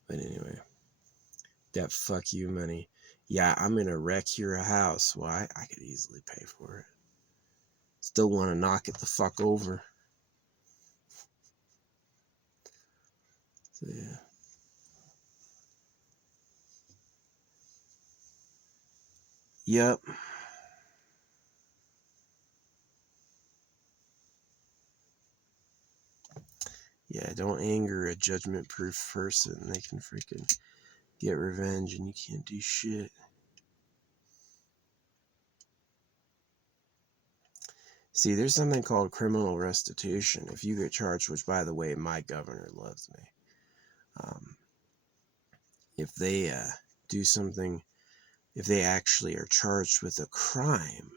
But anyway, that fuck you money. Yeah, I'm gonna wreck your house. Why? I could easily pay for it. Still want to knock it the fuck over. So yeah. Yep. Yeah, don't anger a judgment-proof person. They can freaking get revenge and you can't do shit. See, there's something called criminal restitution. If you get charged, which by the way, my governor loves me. If they do something, if they actually are charged with a crime,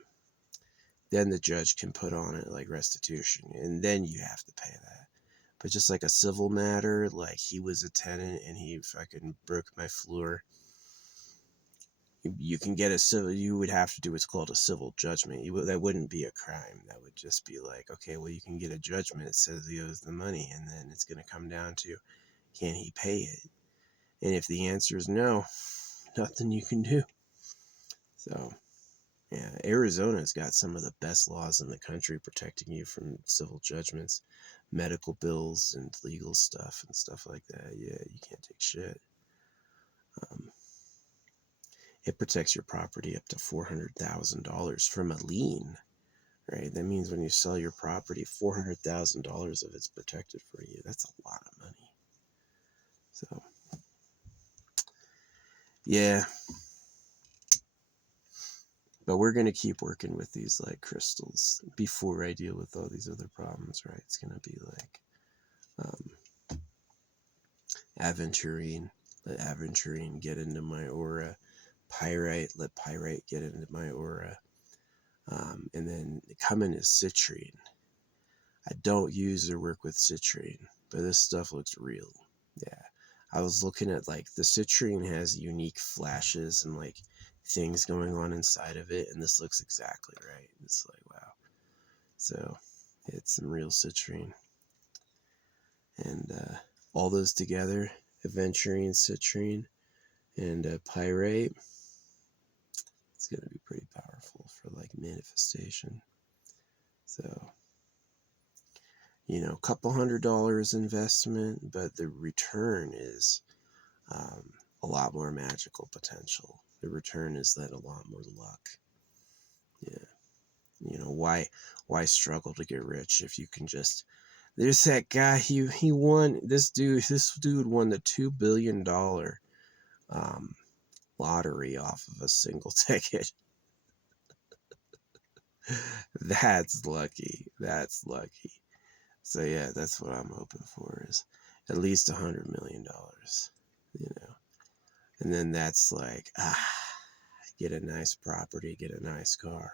then the judge can put on it like restitution, and then you have to pay that. But just like a civil matter, like he was a tenant and he fucking broke my floor, you can get a civil, you would have to do what's called a civil judgment. That wouldn't be a crime. That would just be like, okay, well, you can get a judgment that says he owes the money, and then it's going to come down to, can he pay it? And if the answer is no, nothing you can do. So, yeah, Arizona's got some of the best laws in the country protecting you from civil judgments, medical bills, and legal stuff and stuff like that. Yeah, you can't take shit. It protects your property up to $400,000 from a lien, right? That means when you sell your property, $400,000 of it's protected for you. That's a lot of money. So, yeah. But we're going to keep working with these like crystals before I deal with all these other problems, right? It's going to be like aventurine. Let aventurine get into my aura. Pyrite, let pyrite get into my aura. And then coming is citrine. I don't use or work with citrine, but this stuff looks real. Yeah. I was looking at like the citrine has unique flashes and like things going on inside of it, and this looks exactly right. It's like, wow. So it's some real citrine. And all those together, aventurine, citrine, and pyrite, it's going to be pretty powerful for like manifestation. So, a couple $100 investment, but the return is a lot more magical potential. The return is that a lot more luck. Yeah. Why struggle to get rich if you can just, there's that guy, he won, this dude won the $2 billion lottery off of a single ticket. That's lucky. That's lucky. So yeah, that's what I'm hoping for, is at least $100 million. you know. And then that's like, get a nice property, get a nice car,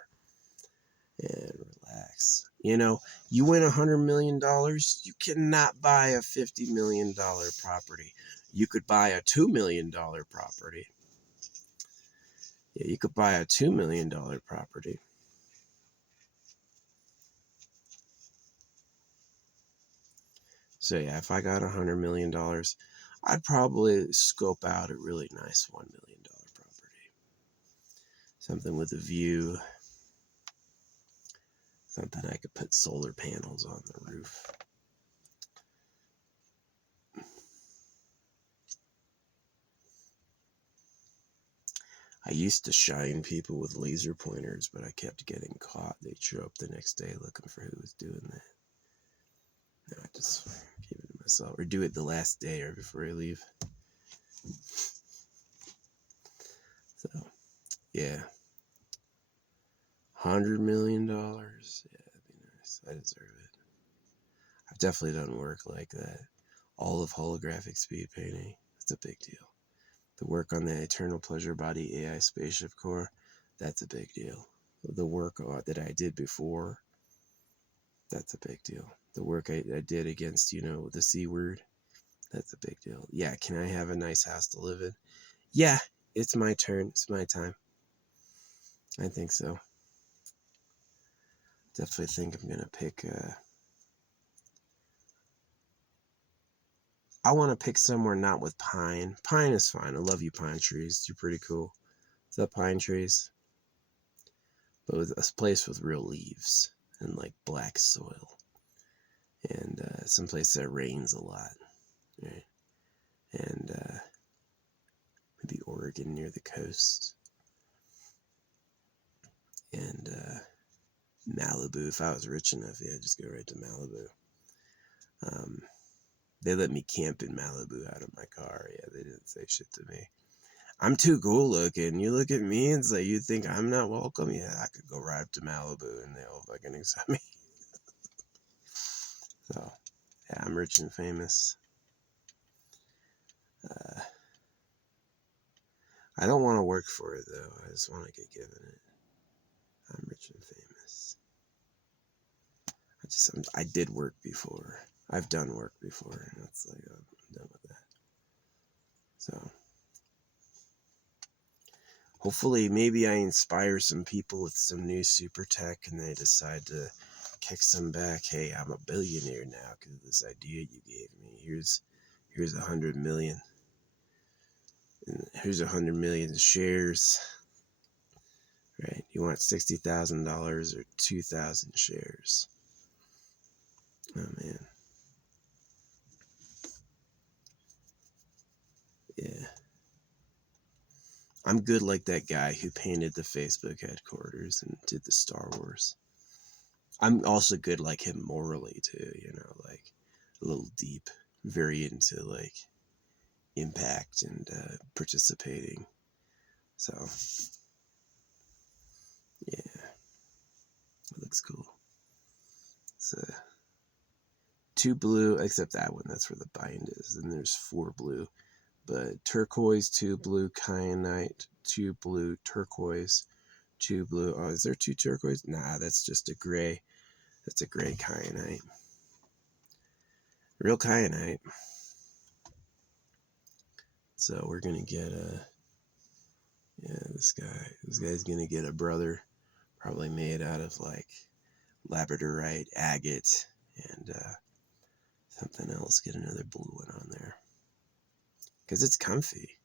and relax. You know, you win $100 million, you cannot buy a $50 million property. You could buy a $2 million property. Yeah, you could buy a $2 million property. So yeah, if I got $100 million, I'd probably scope out a really nice $1 million property. Something with a view. Something I could put solar panels on the roof. I used to shine people with laser pointers, but I kept getting caught. They'd show up the next day looking for who was doing that. No, I just keep it to myself. Or do it the last day or before I leave. So, yeah. $100 million. Yeah, that'd be nice. I deserve it. I've definitely done work like that. All of holographic speed painting. That's a big deal. The work on the Eternal Pleasure Body AI spaceship core. That's a big deal. The work that I did before. That's a big deal. The work I did against, the C word. That's a big deal. Yeah, can I have a nice house to live in? Yeah, it's my turn. It's my time. I think so. Definitely think I'm going to pick... I want to pick somewhere not with pine. Pine is fine. I love you, pine trees. You're pretty cool. Is that pine trees? But with a place with real leaves and like black soil. And someplace that rains a lot. Right? And maybe Oregon near the coast. And Malibu. If I was rich enough, yeah, I'd just go right to Malibu. They let me camp in Malibu out of my car. Yeah, they didn't say shit to me. I'm too cool looking. You look at me and say you think I'm not welcome? Yeah, I could go right up to Malibu and they'll fucking accept me. So, yeah, I'm rich and famous. I don't want to work for it though. I just want to get given it. I'm rich and famous. I did work before. I've done work before. And that's like, I'm done with that. So, hopefully, maybe I inspire some people with some new super tech and they decide to kick some back. Hey, I'm a billionaire now because of this idea you gave me. Here's 100 million. And here's 100 million shares. Right? You want $60,000 or 2,000 shares? Oh man. Yeah. I'm good like that guy who painted the Facebook headquarters and did the Star Wars. I'm also good like him morally too, like a little deep, very into like impact and participating. So, yeah, it looks cool. It's 2 blue, except that one, that's where the bind is. Then there's 4 blue, but turquoise, 2 blue, kyanite, 2 blue, turquoise, 2 blue. Oh, is there 2 turquoise? Nah, that's just a gray. That's a gray kyanite. Real kyanite. So we're gonna get this guy's gonna get a brother, probably made out of like labradorite, agate, and something else. Get another blue one on there because it's comfy,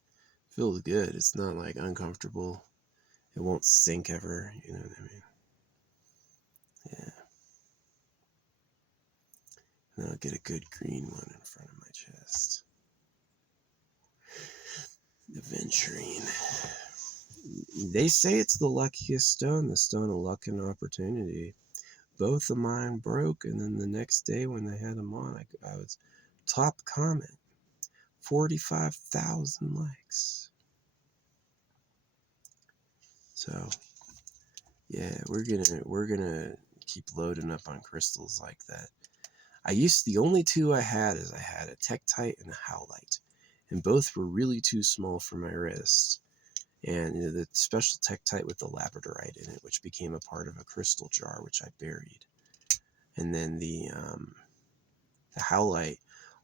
feels good. It's not like uncomfortable. It won't sink ever. You know what I mean? Yeah. And I'll get a good green one in front of my chest. The Venturine. They say it's the luckiest stone, the stone of luck and opportunity. Both of mine broke, and then the next day when they had them on, I was top comment. 45,000 likes. So, yeah, we're gonna keep loading up on crystals like that. The only 2 I had is I had a Tektite and a Howlite. and both were really too small for my wrist. And the special Tektite with the labradorite in it, which became a part of a crystal jar, which I buried. And then the howlite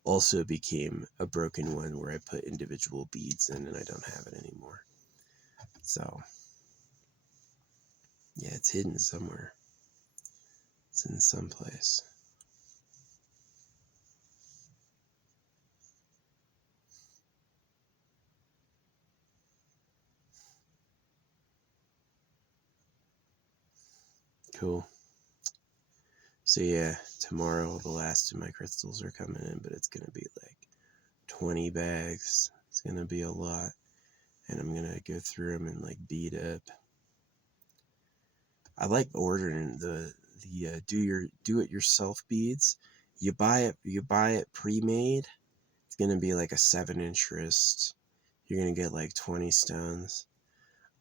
also became a broken one where I put individual beads in, and I don't have it anymore. So, yeah, it's hidden somewhere. It's in some place. Cool. So yeah, tomorrow the last of my crystals are coming in, but it's going to be like 20 bags. It's going to be a lot. And I'm going to go through them and like bead up. I like ordering the do it yourself beads. You buy it pre-made. It's going to be like a 7-inch wrist. You're going to get like 20 stones.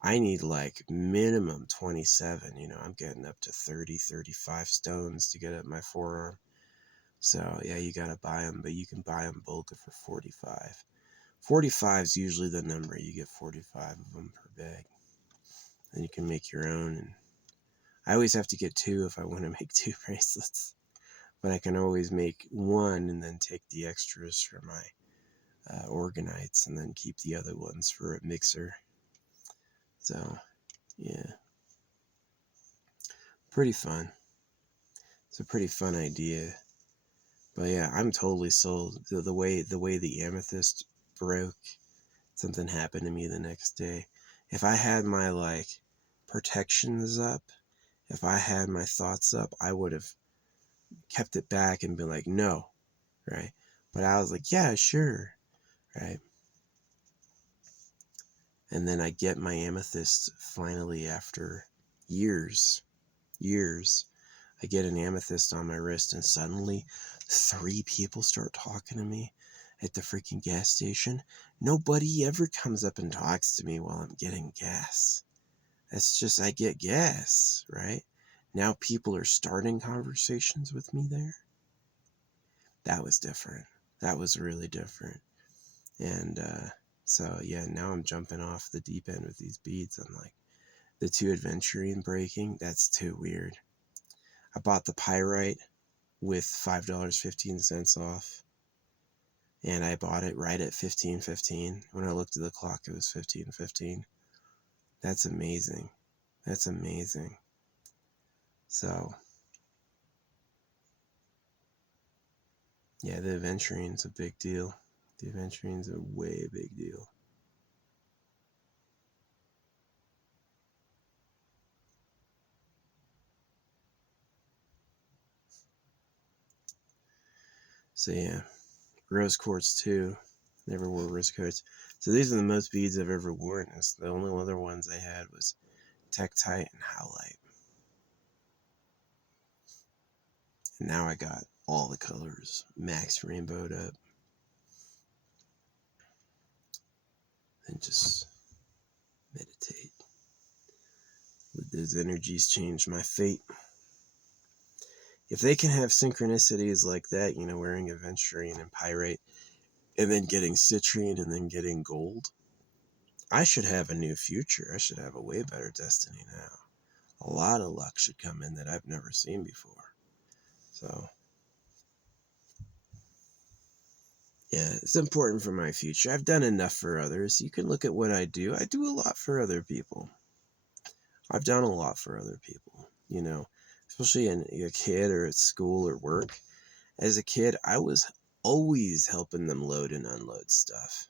I need like minimum 27. I'm getting up to 30, 35 stones to get up my forearm. So yeah, you gotta buy them, but you can buy them bulk for 45. 45 is usually the number. You get 45 of them per bag. And you can make your own. And I always have to get 2 if I want to make 2 bracelets. But I can always make 1 and then take the extras for my organites and then keep the other ones for a mixer. So yeah, pretty fun. It's a pretty fun idea. But yeah, I'm totally sold. The way the amethyst broke, something happened to me the next day. If I had my like protections up, if I had my thoughts up, I would have kept it back and been like, no, right? But I was like, yeah, sure, right? And then I get my amethyst finally after years. I get an amethyst on my wrist, and suddenly 3 people start talking to me at the freaking gas station. Nobody ever comes up and talks to me while I'm getting gas. That's just, I get gas, right? Now people are starting conversations with me there. That was different. That was really different. And so, yeah, now I'm jumping off the deep end with these beads. I'm like, the 2 aventurine breaking, that's too weird. I bought the pyrite with $5.15 off, and I bought it right at $15.15. When I looked at the clock, it was $15.15. That's amazing. That's amazing. So yeah, the aventurine's a big deal. The aventurine's a way big deal. So yeah, rose quartz too. Never wore rose quartz. So these are the most beads I've ever worn. The only other ones I had was Tektite and Howlite. And now I got all the colors max rainbowed up. And just meditate. Let those energies change my fate. If they can have synchronicities like that, wearing aventurine and pyrite, and then getting citrine, and then getting gold, I should have a new future. I should have a way better destiny now. A lot of luck should come in that I've never seen before. So, yeah, it's important for my future. I've done enough for others. You can look at what I do. I do a lot for other people. I've done a lot for other people, especially in a kid or at school or work. As a kid, I was always helping them load and unload stuff.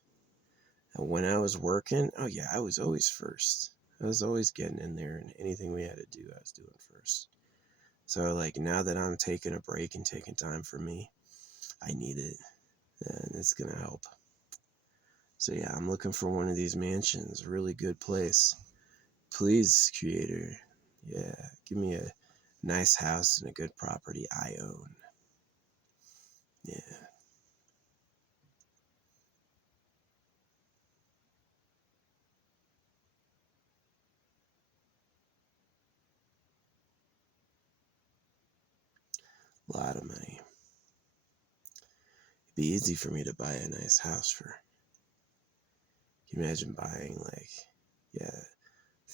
And when I was working, oh yeah, I was always first. I was always getting in there, and anything we had to do, I was doing first. So like now that I'm taking a break and taking time for me, I need it, and it's gonna help. So yeah, I'm looking for one of these mansions, a really good place. Please, creator, yeah, give me a nice house and a good property I own. Yeah. A lot of money. It'd be easy for me to buy a nice house for Can you imagine buying like, yeah,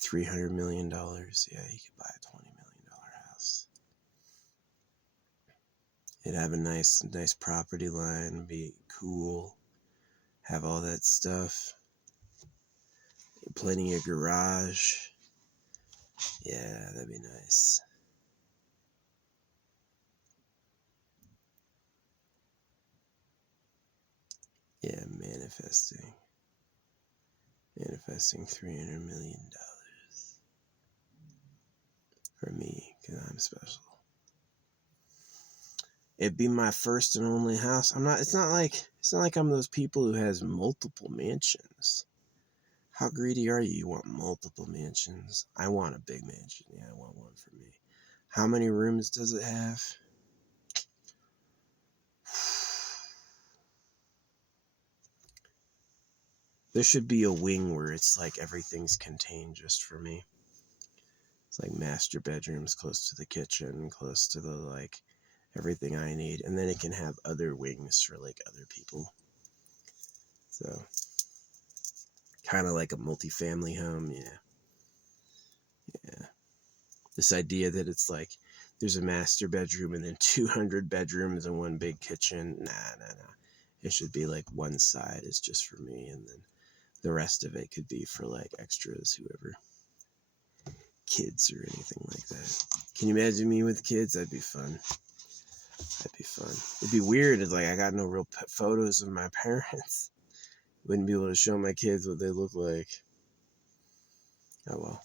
$300 million? Yeah, you could buy a $20 million house. It'd have a nice property line, be cool, have all that stuff, plenty of garage. Yeah, that'd be nice. Yeah, manifesting $300 million for me, because I'm special. It'd be my first and only house. It's not like I'm those people who has multiple mansions. How greedy are you? You want multiple mansions? I want a big mansion. Yeah, I want one for me. How many rooms does it have? There should be a wing where it's like everything's contained just for me. It's like master bedrooms close to the kitchen, close to the like everything I need, and then it can have other wings for like other people. So kind of like a multi-family home. Yeah. This idea that it's like there's a master bedroom and then 200 bedrooms and one big kitchen. Nah. It should be like one side is just for me, and then the rest of it could be for like extras, whoever, kids or anything like that. Can you imagine me with kids? That'd be fun. It'd be weird. It's like I got no real photos of my parents. Wouldn't be able to show my kids what they look like. Oh well.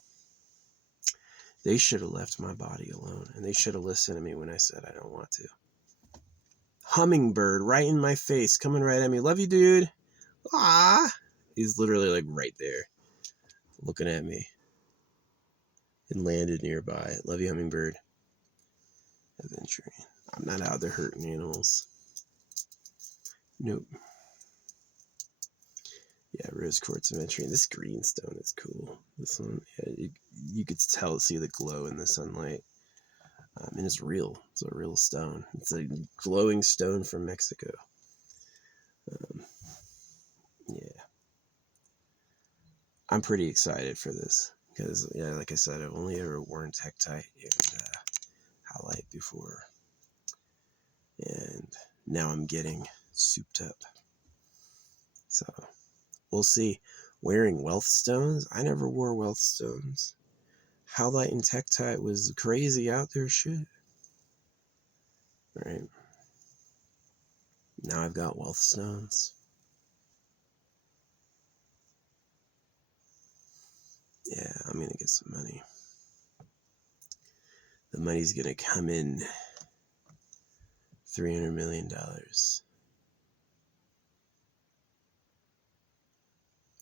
They should have left my body alone, and they should have listened to me when I said I don't want to. Hummingbird right in my face, coming right at me. Love you, dude. Ah, he's literally like right there, looking at me, and landed nearby. Love you, hummingbird. Adventuring. I'm not out there hurting animals. Nope. Yeah, rose quartz adventuring. This greenstone is cool. This one, yeah, you could see the glow in the sunlight. And it's real. It's a real stone. It's a glowing stone from Mexico. Yeah. I'm pretty excited for this because, yeah, like I said, I've only ever worn Tektite and Halite before. And now I'm getting souped up. So we'll see. Wearing wealth stones? I never wore wealth stones. Halite and Tektite was crazy out there shit. Right. Now I've got wealth stones. Yeah, I'm going to get some money. The money's going to come in. $300 million.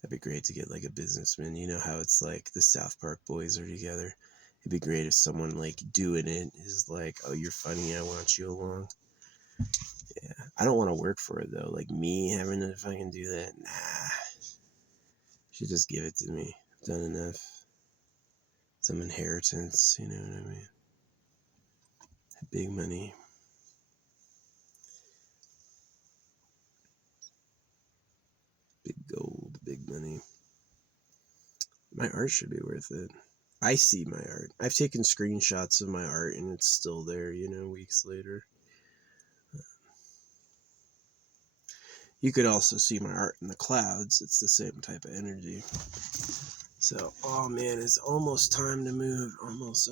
That'd be great to get like a businessman. You know how it's like the South Park boys are together. It'd be great if someone like doing it is like, oh, you're funny, I want you along. Yeah. I don't want to work for it though. Like me having to fucking do that. Nah. Should just give it to me. I've done enough. Some inheritance, you know what I mean? Big money. Big gold, big money. My art should be worth it. I see my art. I've taken screenshots of my art and it's still there, you know, weeks later. You could also see my art in the clouds. It's the same type of energy. So, oh man, it's almost time to move. Almost.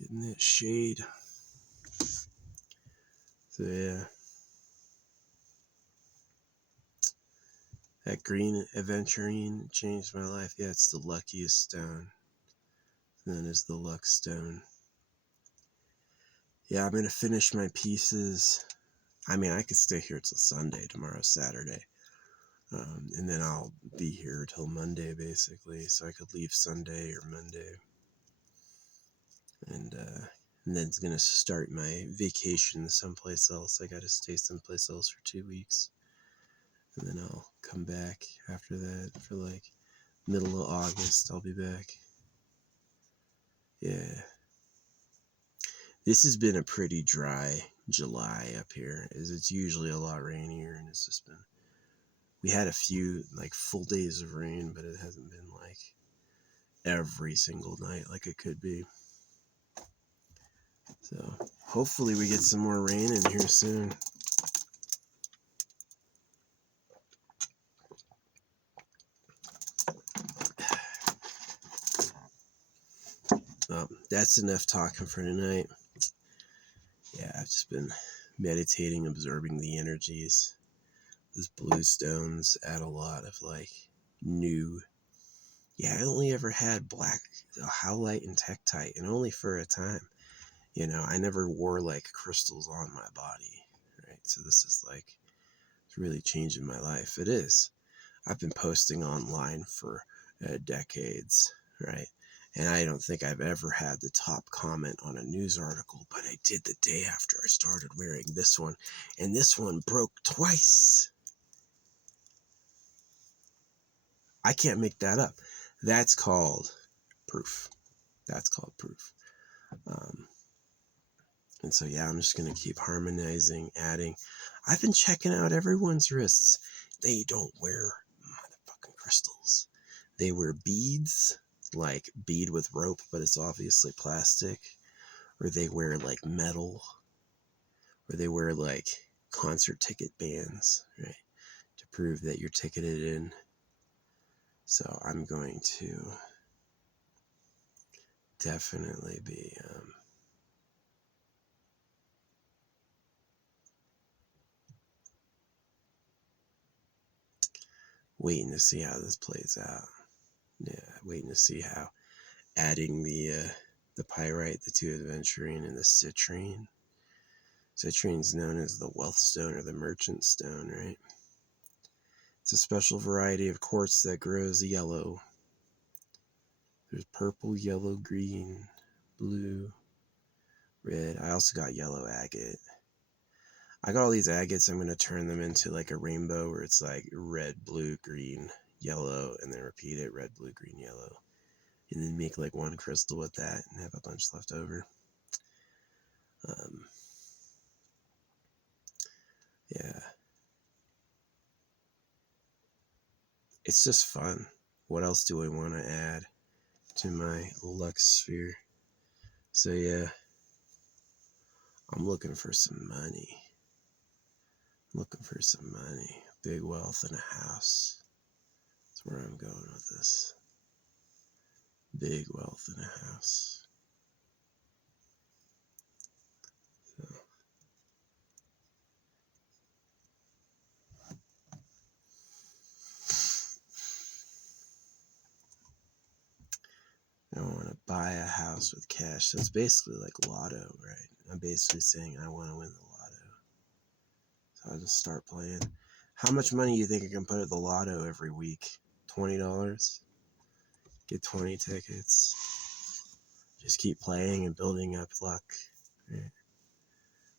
Getting that shade. So yeah. That green aventurine changed my life. Yeah, it's the luckiest stone. Known as the luck stone. Yeah, I'm going to finish my pieces. I mean, I could stay here till Sunday. Tomorrow's Saturday. And then I'll be here till Monday, basically. So I could leave Sunday or Monday. And then it's going to start my vacation someplace else. I got to stay someplace else for 2 weeks. And then I'll come back after that for like middle of August. I'll be back. Yeah. This has been a pretty dry July up here. It's usually a lot rainier, and it's just been We had a few like full days of rain, but it hasn't been like every single night like it could be. So hopefully we get some more rain in here soon. That's enough talking for tonight. Yeah, I've just been meditating, absorbing the energies. Those blue stones add a lot of like new. Yeah, I only ever had black howlite and tektite, and only for a time. You know, I never wore like crystals on my body, right? So this is like, it's really changing my life. It is. I've been posting online for decades, right? And I don't think I've ever had the top comment on a news article, but I did the day after I started wearing this one, and this one broke twice. I can't make that up. That's called proof. That's called proof. And so, yeah, I'm just going to keep harmonizing, adding. I've been checking out everyone's wrists. They don't wear motherfucking crystals. They wear beads, like bead with rope, but it's obviously plastic. Or they wear like metal. Or they wear like concert ticket bands, right? To prove that you're ticketed in. So I'm going to definitely be waiting to see how this plays out. Yeah, waiting to see how adding the pyrite, the 2-aventurine, and the citrine. Citrine's known as the wealth stone or the merchant stone, right? It's a special variety of quartz that grows yellow. There's purple, yellow, green, blue, red. I also got yellow agate. I got all these agates. I'm going to turn them into like a rainbow where it's like red, blue, green, yellow, and then repeat it, red, blue, green, yellow. And then make like one crystal with that and have a bunch left over. Yeah. It's just fun. What else do I want to add to my Lux sphere? So yeah, I'm looking for some money. Big wealth in a house. That's where I'm going with this. Big wealth in a house. So. I want to buy a house with cash. So it's basically like lotto, right? I'm basically saying I want to win the lotto. So I'll just start playing. How much money do you think I can put at the lotto every week? $20? Get 20 tickets. Just keep playing and building up luck. Right?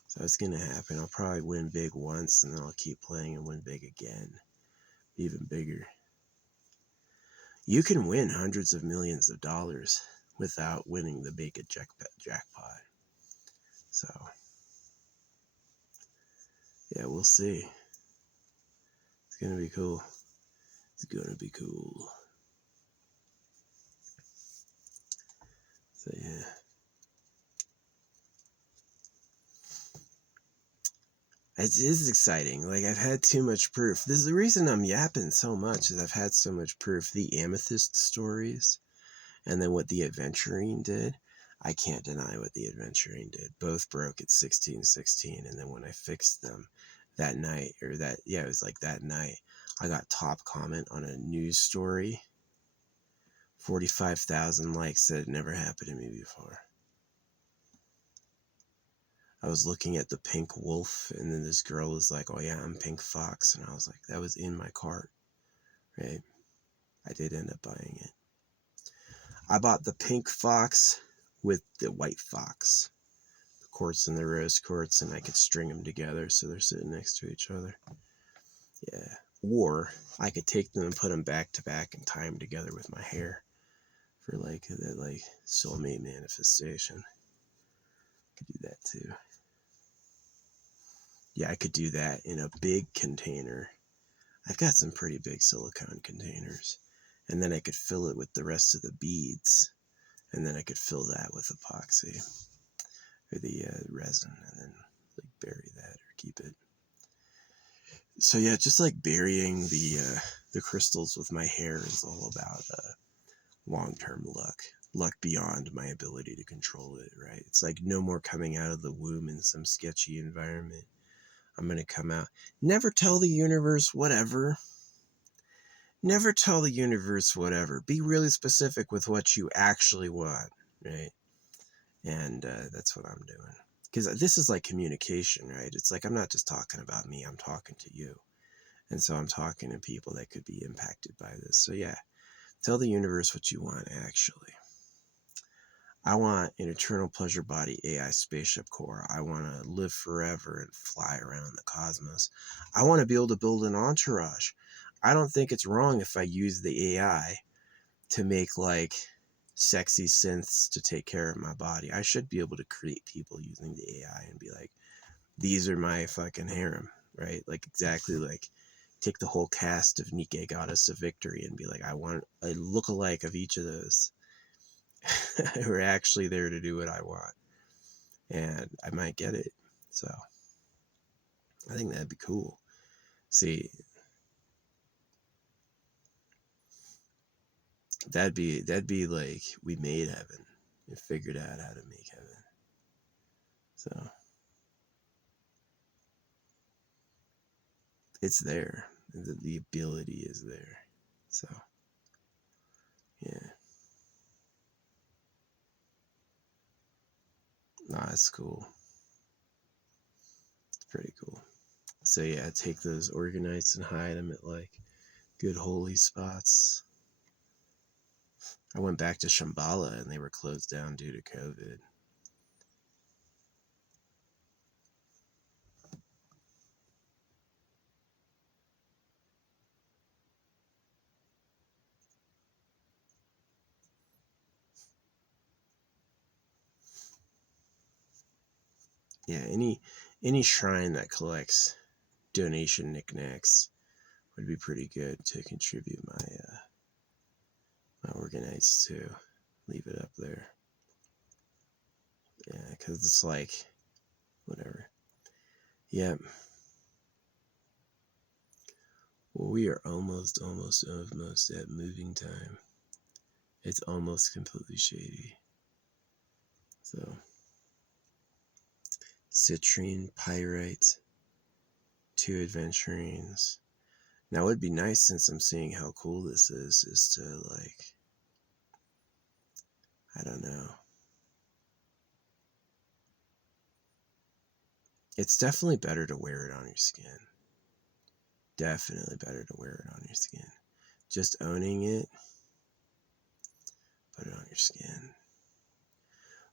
So it's going to happen. I'll probably win big once, and then I'll keep playing and win big again. Even bigger. You can win hundreds of millions of dollars without winning the big jackpot. So, yeah, we'll see. It's going to be cool. It's going to be cool. So, yeah. It is exciting. Like, I've had too much proof. This is the reason I'm yapping so much, is I've had so much proof. The amethyst stories, and then what the aventurine did. I can't deny what the aventurine did. Both broke at 1616, and then when I fixed them that night, it was like that night, I got top comment on a news story. 45,000 likes. That had never happened to me before. I was looking at the pink wolf, and then this girl was like, oh yeah, I'm pink fox. And I was like, that was in my cart, right? I did end up buying it. I bought the pink fox with the white fox. The quartz and the rose quartz, and I could string them together so they're sitting next to each other. Yeah. Or I could take them and put them back to back and tie them together with my hair for like that like soulmate manifestation. Could do that too. Yeah, I could do that in a big container. I've got some pretty big silicone containers, and then I could fill it with the rest of the beads, and then I could fill that with epoxy or the resin, and then like bury that or keep it. So yeah, just like burying the crystals with my hair is all about long-term luck beyond my ability to control it, right? It's like no more coming out of the womb in some sketchy environment. I'm going to come out. Never tell the universe whatever. Never tell the universe whatever. Be really specific with what you actually want, right? And that's what I'm doing. Because this is like communication, right? It's like I'm not just talking about me, I'm talking to you. And so I'm talking to people that could be impacted by this. So yeah, tell the universe what you want, actually. I want an eternal pleasure body AI spaceship core. I want to live forever and fly around the cosmos. I want to be able to build an entourage. I don't think it's wrong if I use the AI to make like sexy synths to take care of my body. I should be able to create people using the AI and be like, these are my fucking harem, right? Like exactly like take the whole cast of Nike Goddess of Victory and be like, I want a look-alike of each of those who are actually there to do what I want. And I might get it. So I think that'd be cool. See, that'd be like we made heaven. We figured out how to make heaven. So it's there. The ability is there. So yeah. Nah, it's cool. It's pretty cool. So yeah, take those organites and hide them at like good holy spots. I went back to Shambhala and they were closed down due to COVID. Yeah, any shrine that collects donation knickknacks would be pretty good to contribute my organites to. Leave it up there. Yeah, because it's like whatever. Yep. Yeah. Well, we are almost at moving time. It's almost completely shady. So, citrine, pyrite, 2 aventurines. Now, it would be nice since I'm seeing how cool this is to like, I don't know. It's definitely better to wear it on your skin. Definitely better to wear it on your skin. Just owning it, put it on your skin.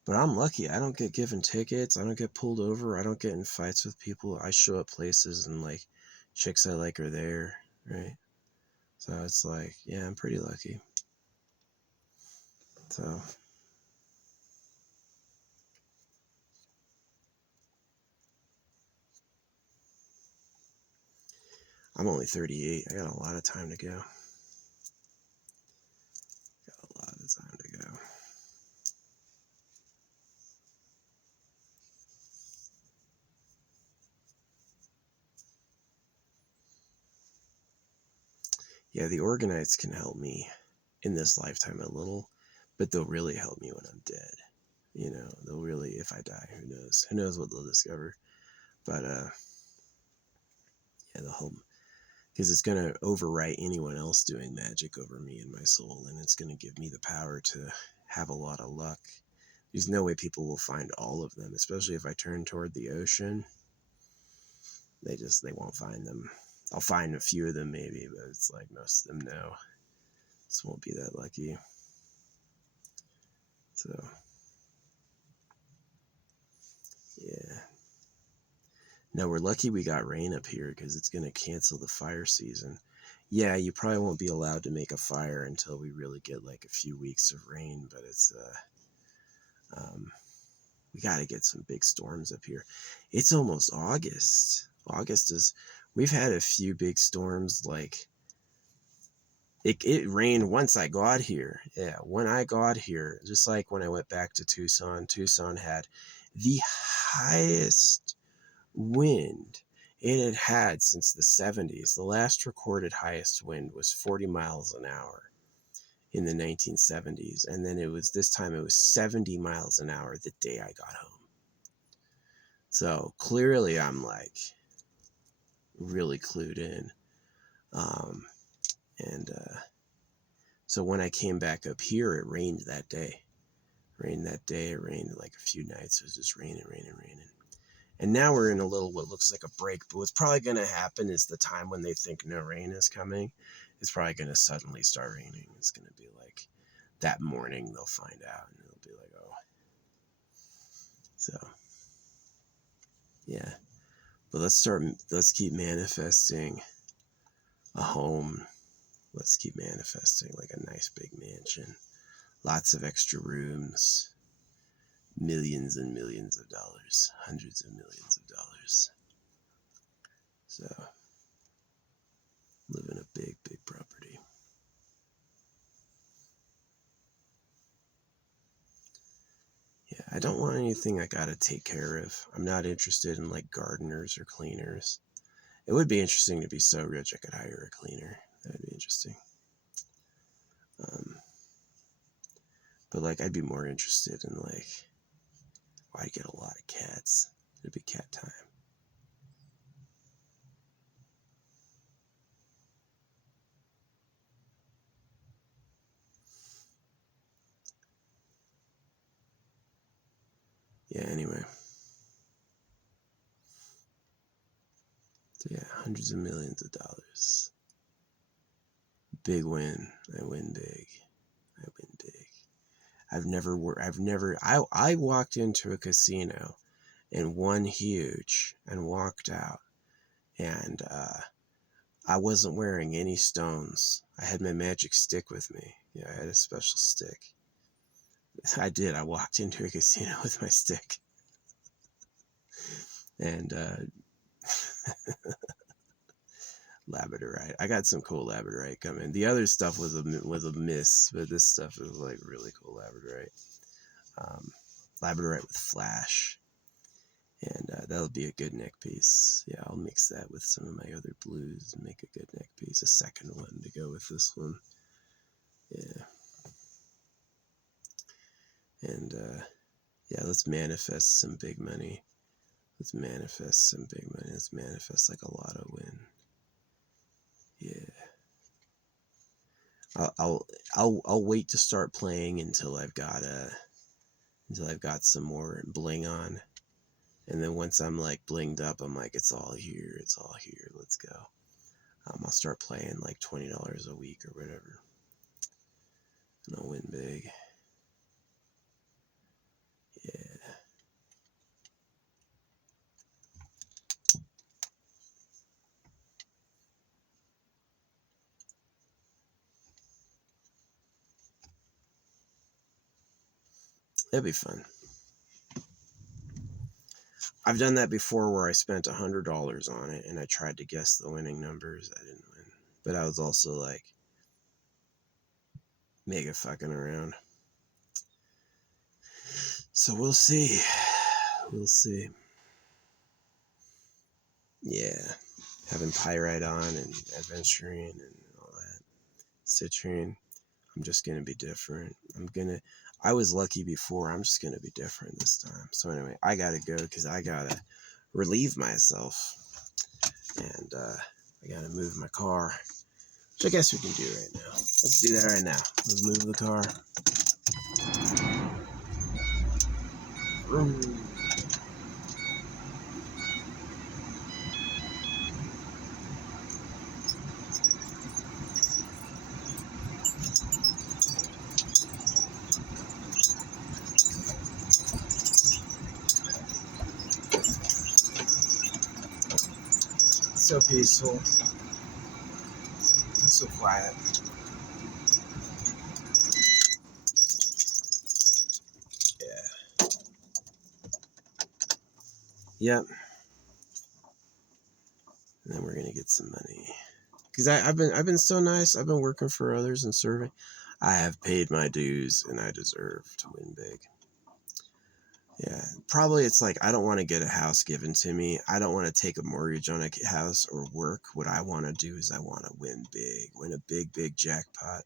But I'm lucky. I don't get given tickets. I don't get pulled over. I don't get in fights with people. I show up places and like chicks I like are there, right? So it's like, yeah, I'm pretty lucky. So I'm only 38. I got a lot of time to go. Got a lot of time to go. Yeah, the organites can help me in this lifetime a little, but they'll really help me when I'm dead. You know, they'll really, if I die, who knows? Who knows what they'll discover? But yeah, they'll help because it's going to overwrite anyone else doing magic over me and my soul, and it's going to give me the power to have a lot of luck. There's no way people will find all of them, especially if I turn toward the ocean. They won't find them. I'll find a few of them maybe, but it's like most of them no. Just won't be that lucky. So yeah. No, we're lucky we got rain up here because it's going to cancel the fire season. Yeah, you probably won't be allowed to make a fire until we really get like a few weeks of rain, but it's we got to get some big storms up here. It's almost August. August is we've had a few big storms. Like it rained once I got here. Yeah, when I got here, just like when I went back to Tucson, Tucson had the highest wind it had had since the 70s. The last recorded highest wind was 40 miles an hour in the 1970s. And then this time it was 70 miles an hour the day I got home. So clearly I'm like really clued in. So when I came back up here, it rained that day. It rained like a few nights. It was just raining. And now we're in a little, what looks like a break, but what's probably going to happen is the time when they think no rain is coming, it's probably going to suddenly start raining. It's going to be like that morning they'll find out and it'll be like, oh. So, yeah. But let's keep manifesting a home. Let's keep manifesting like a nice big mansion. Lots of extra rooms. Millions and millions of dollars. Hundreds of millions of dollars. So, live in a big, big property. Yeah, I don't want anything I gotta take care of. I'm not interested in like gardeners or cleaners. It would be interesting to be so rich I could hire a cleaner. That would be interesting. But like I'd be more interested in like, I'd get a lot of cats. It'd be cat time. Yeah, anyway. So yeah, hundreds of millions of dollars. Big win. I win big. I walked into a casino and won huge and walked out. And I wasn't wearing any stones. I had my magic stick with me. Yeah, I had a special stick. I did. I walked into a casino with my stick. And labradorite. I got some cool labradorite coming. The other stuff was a miss, but this stuff is like really cool labradorite. Labradorite with flash. And that'll be a good neck piece. Yeah, I'll mix that with some of my other blues and make a good neck piece. A second one to go with this one. Yeah. And yeah, let's manifest some big money. Let's manifest like a lot of win. Yeah. I'll wait to start playing until I've got some more bling on. And then once I'm like blinged up, I'm like, it's all here, let's go. I'll start playing like $20 a week or whatever. And I'll win big. Yeah. That'd be fun. I've done that before where I spent $100 on it and I tried to guess the winning numbers. I didn't win. But I was also like mega fucking around. So we'll see. Yeah. Having pyrite on and adventurine and all that. Citrine. I'm just going to be different. I was lucky before. I'm just going to be different this time. So anyway, I got to go because I got to relieve myself. And I got to move my car. Which I guess we can do right now. Let's do that right now. Let's move the car. Vroom. So peaceful. So quiet. Yeah. Yep. And then we're going to get some money. Because I've been so nice. I've been working for others and serving. I have paid my dues, and I deserve to win big. Yeah, probably it's like I don't want to get a house given to me. I don't want to take a mortgage on a house or work. What I want to do is I want to win big, win a big, big jackpot,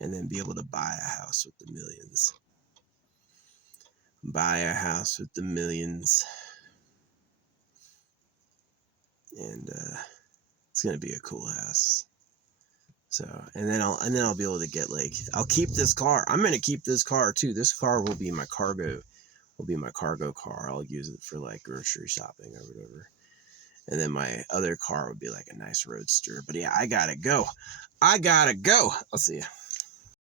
and then be able to buy a house with the millions. Buy a house with the millions. And it's gonna be a cool house. So, and then I'll be able to get like, I'll keep this car. I'm gonna keep this car too. This car will be my cargo car. I'll use it for like grocery shopping or whatever. And then my other car would be like a nice roadster. But yeah, I gotta go. I'll see ya.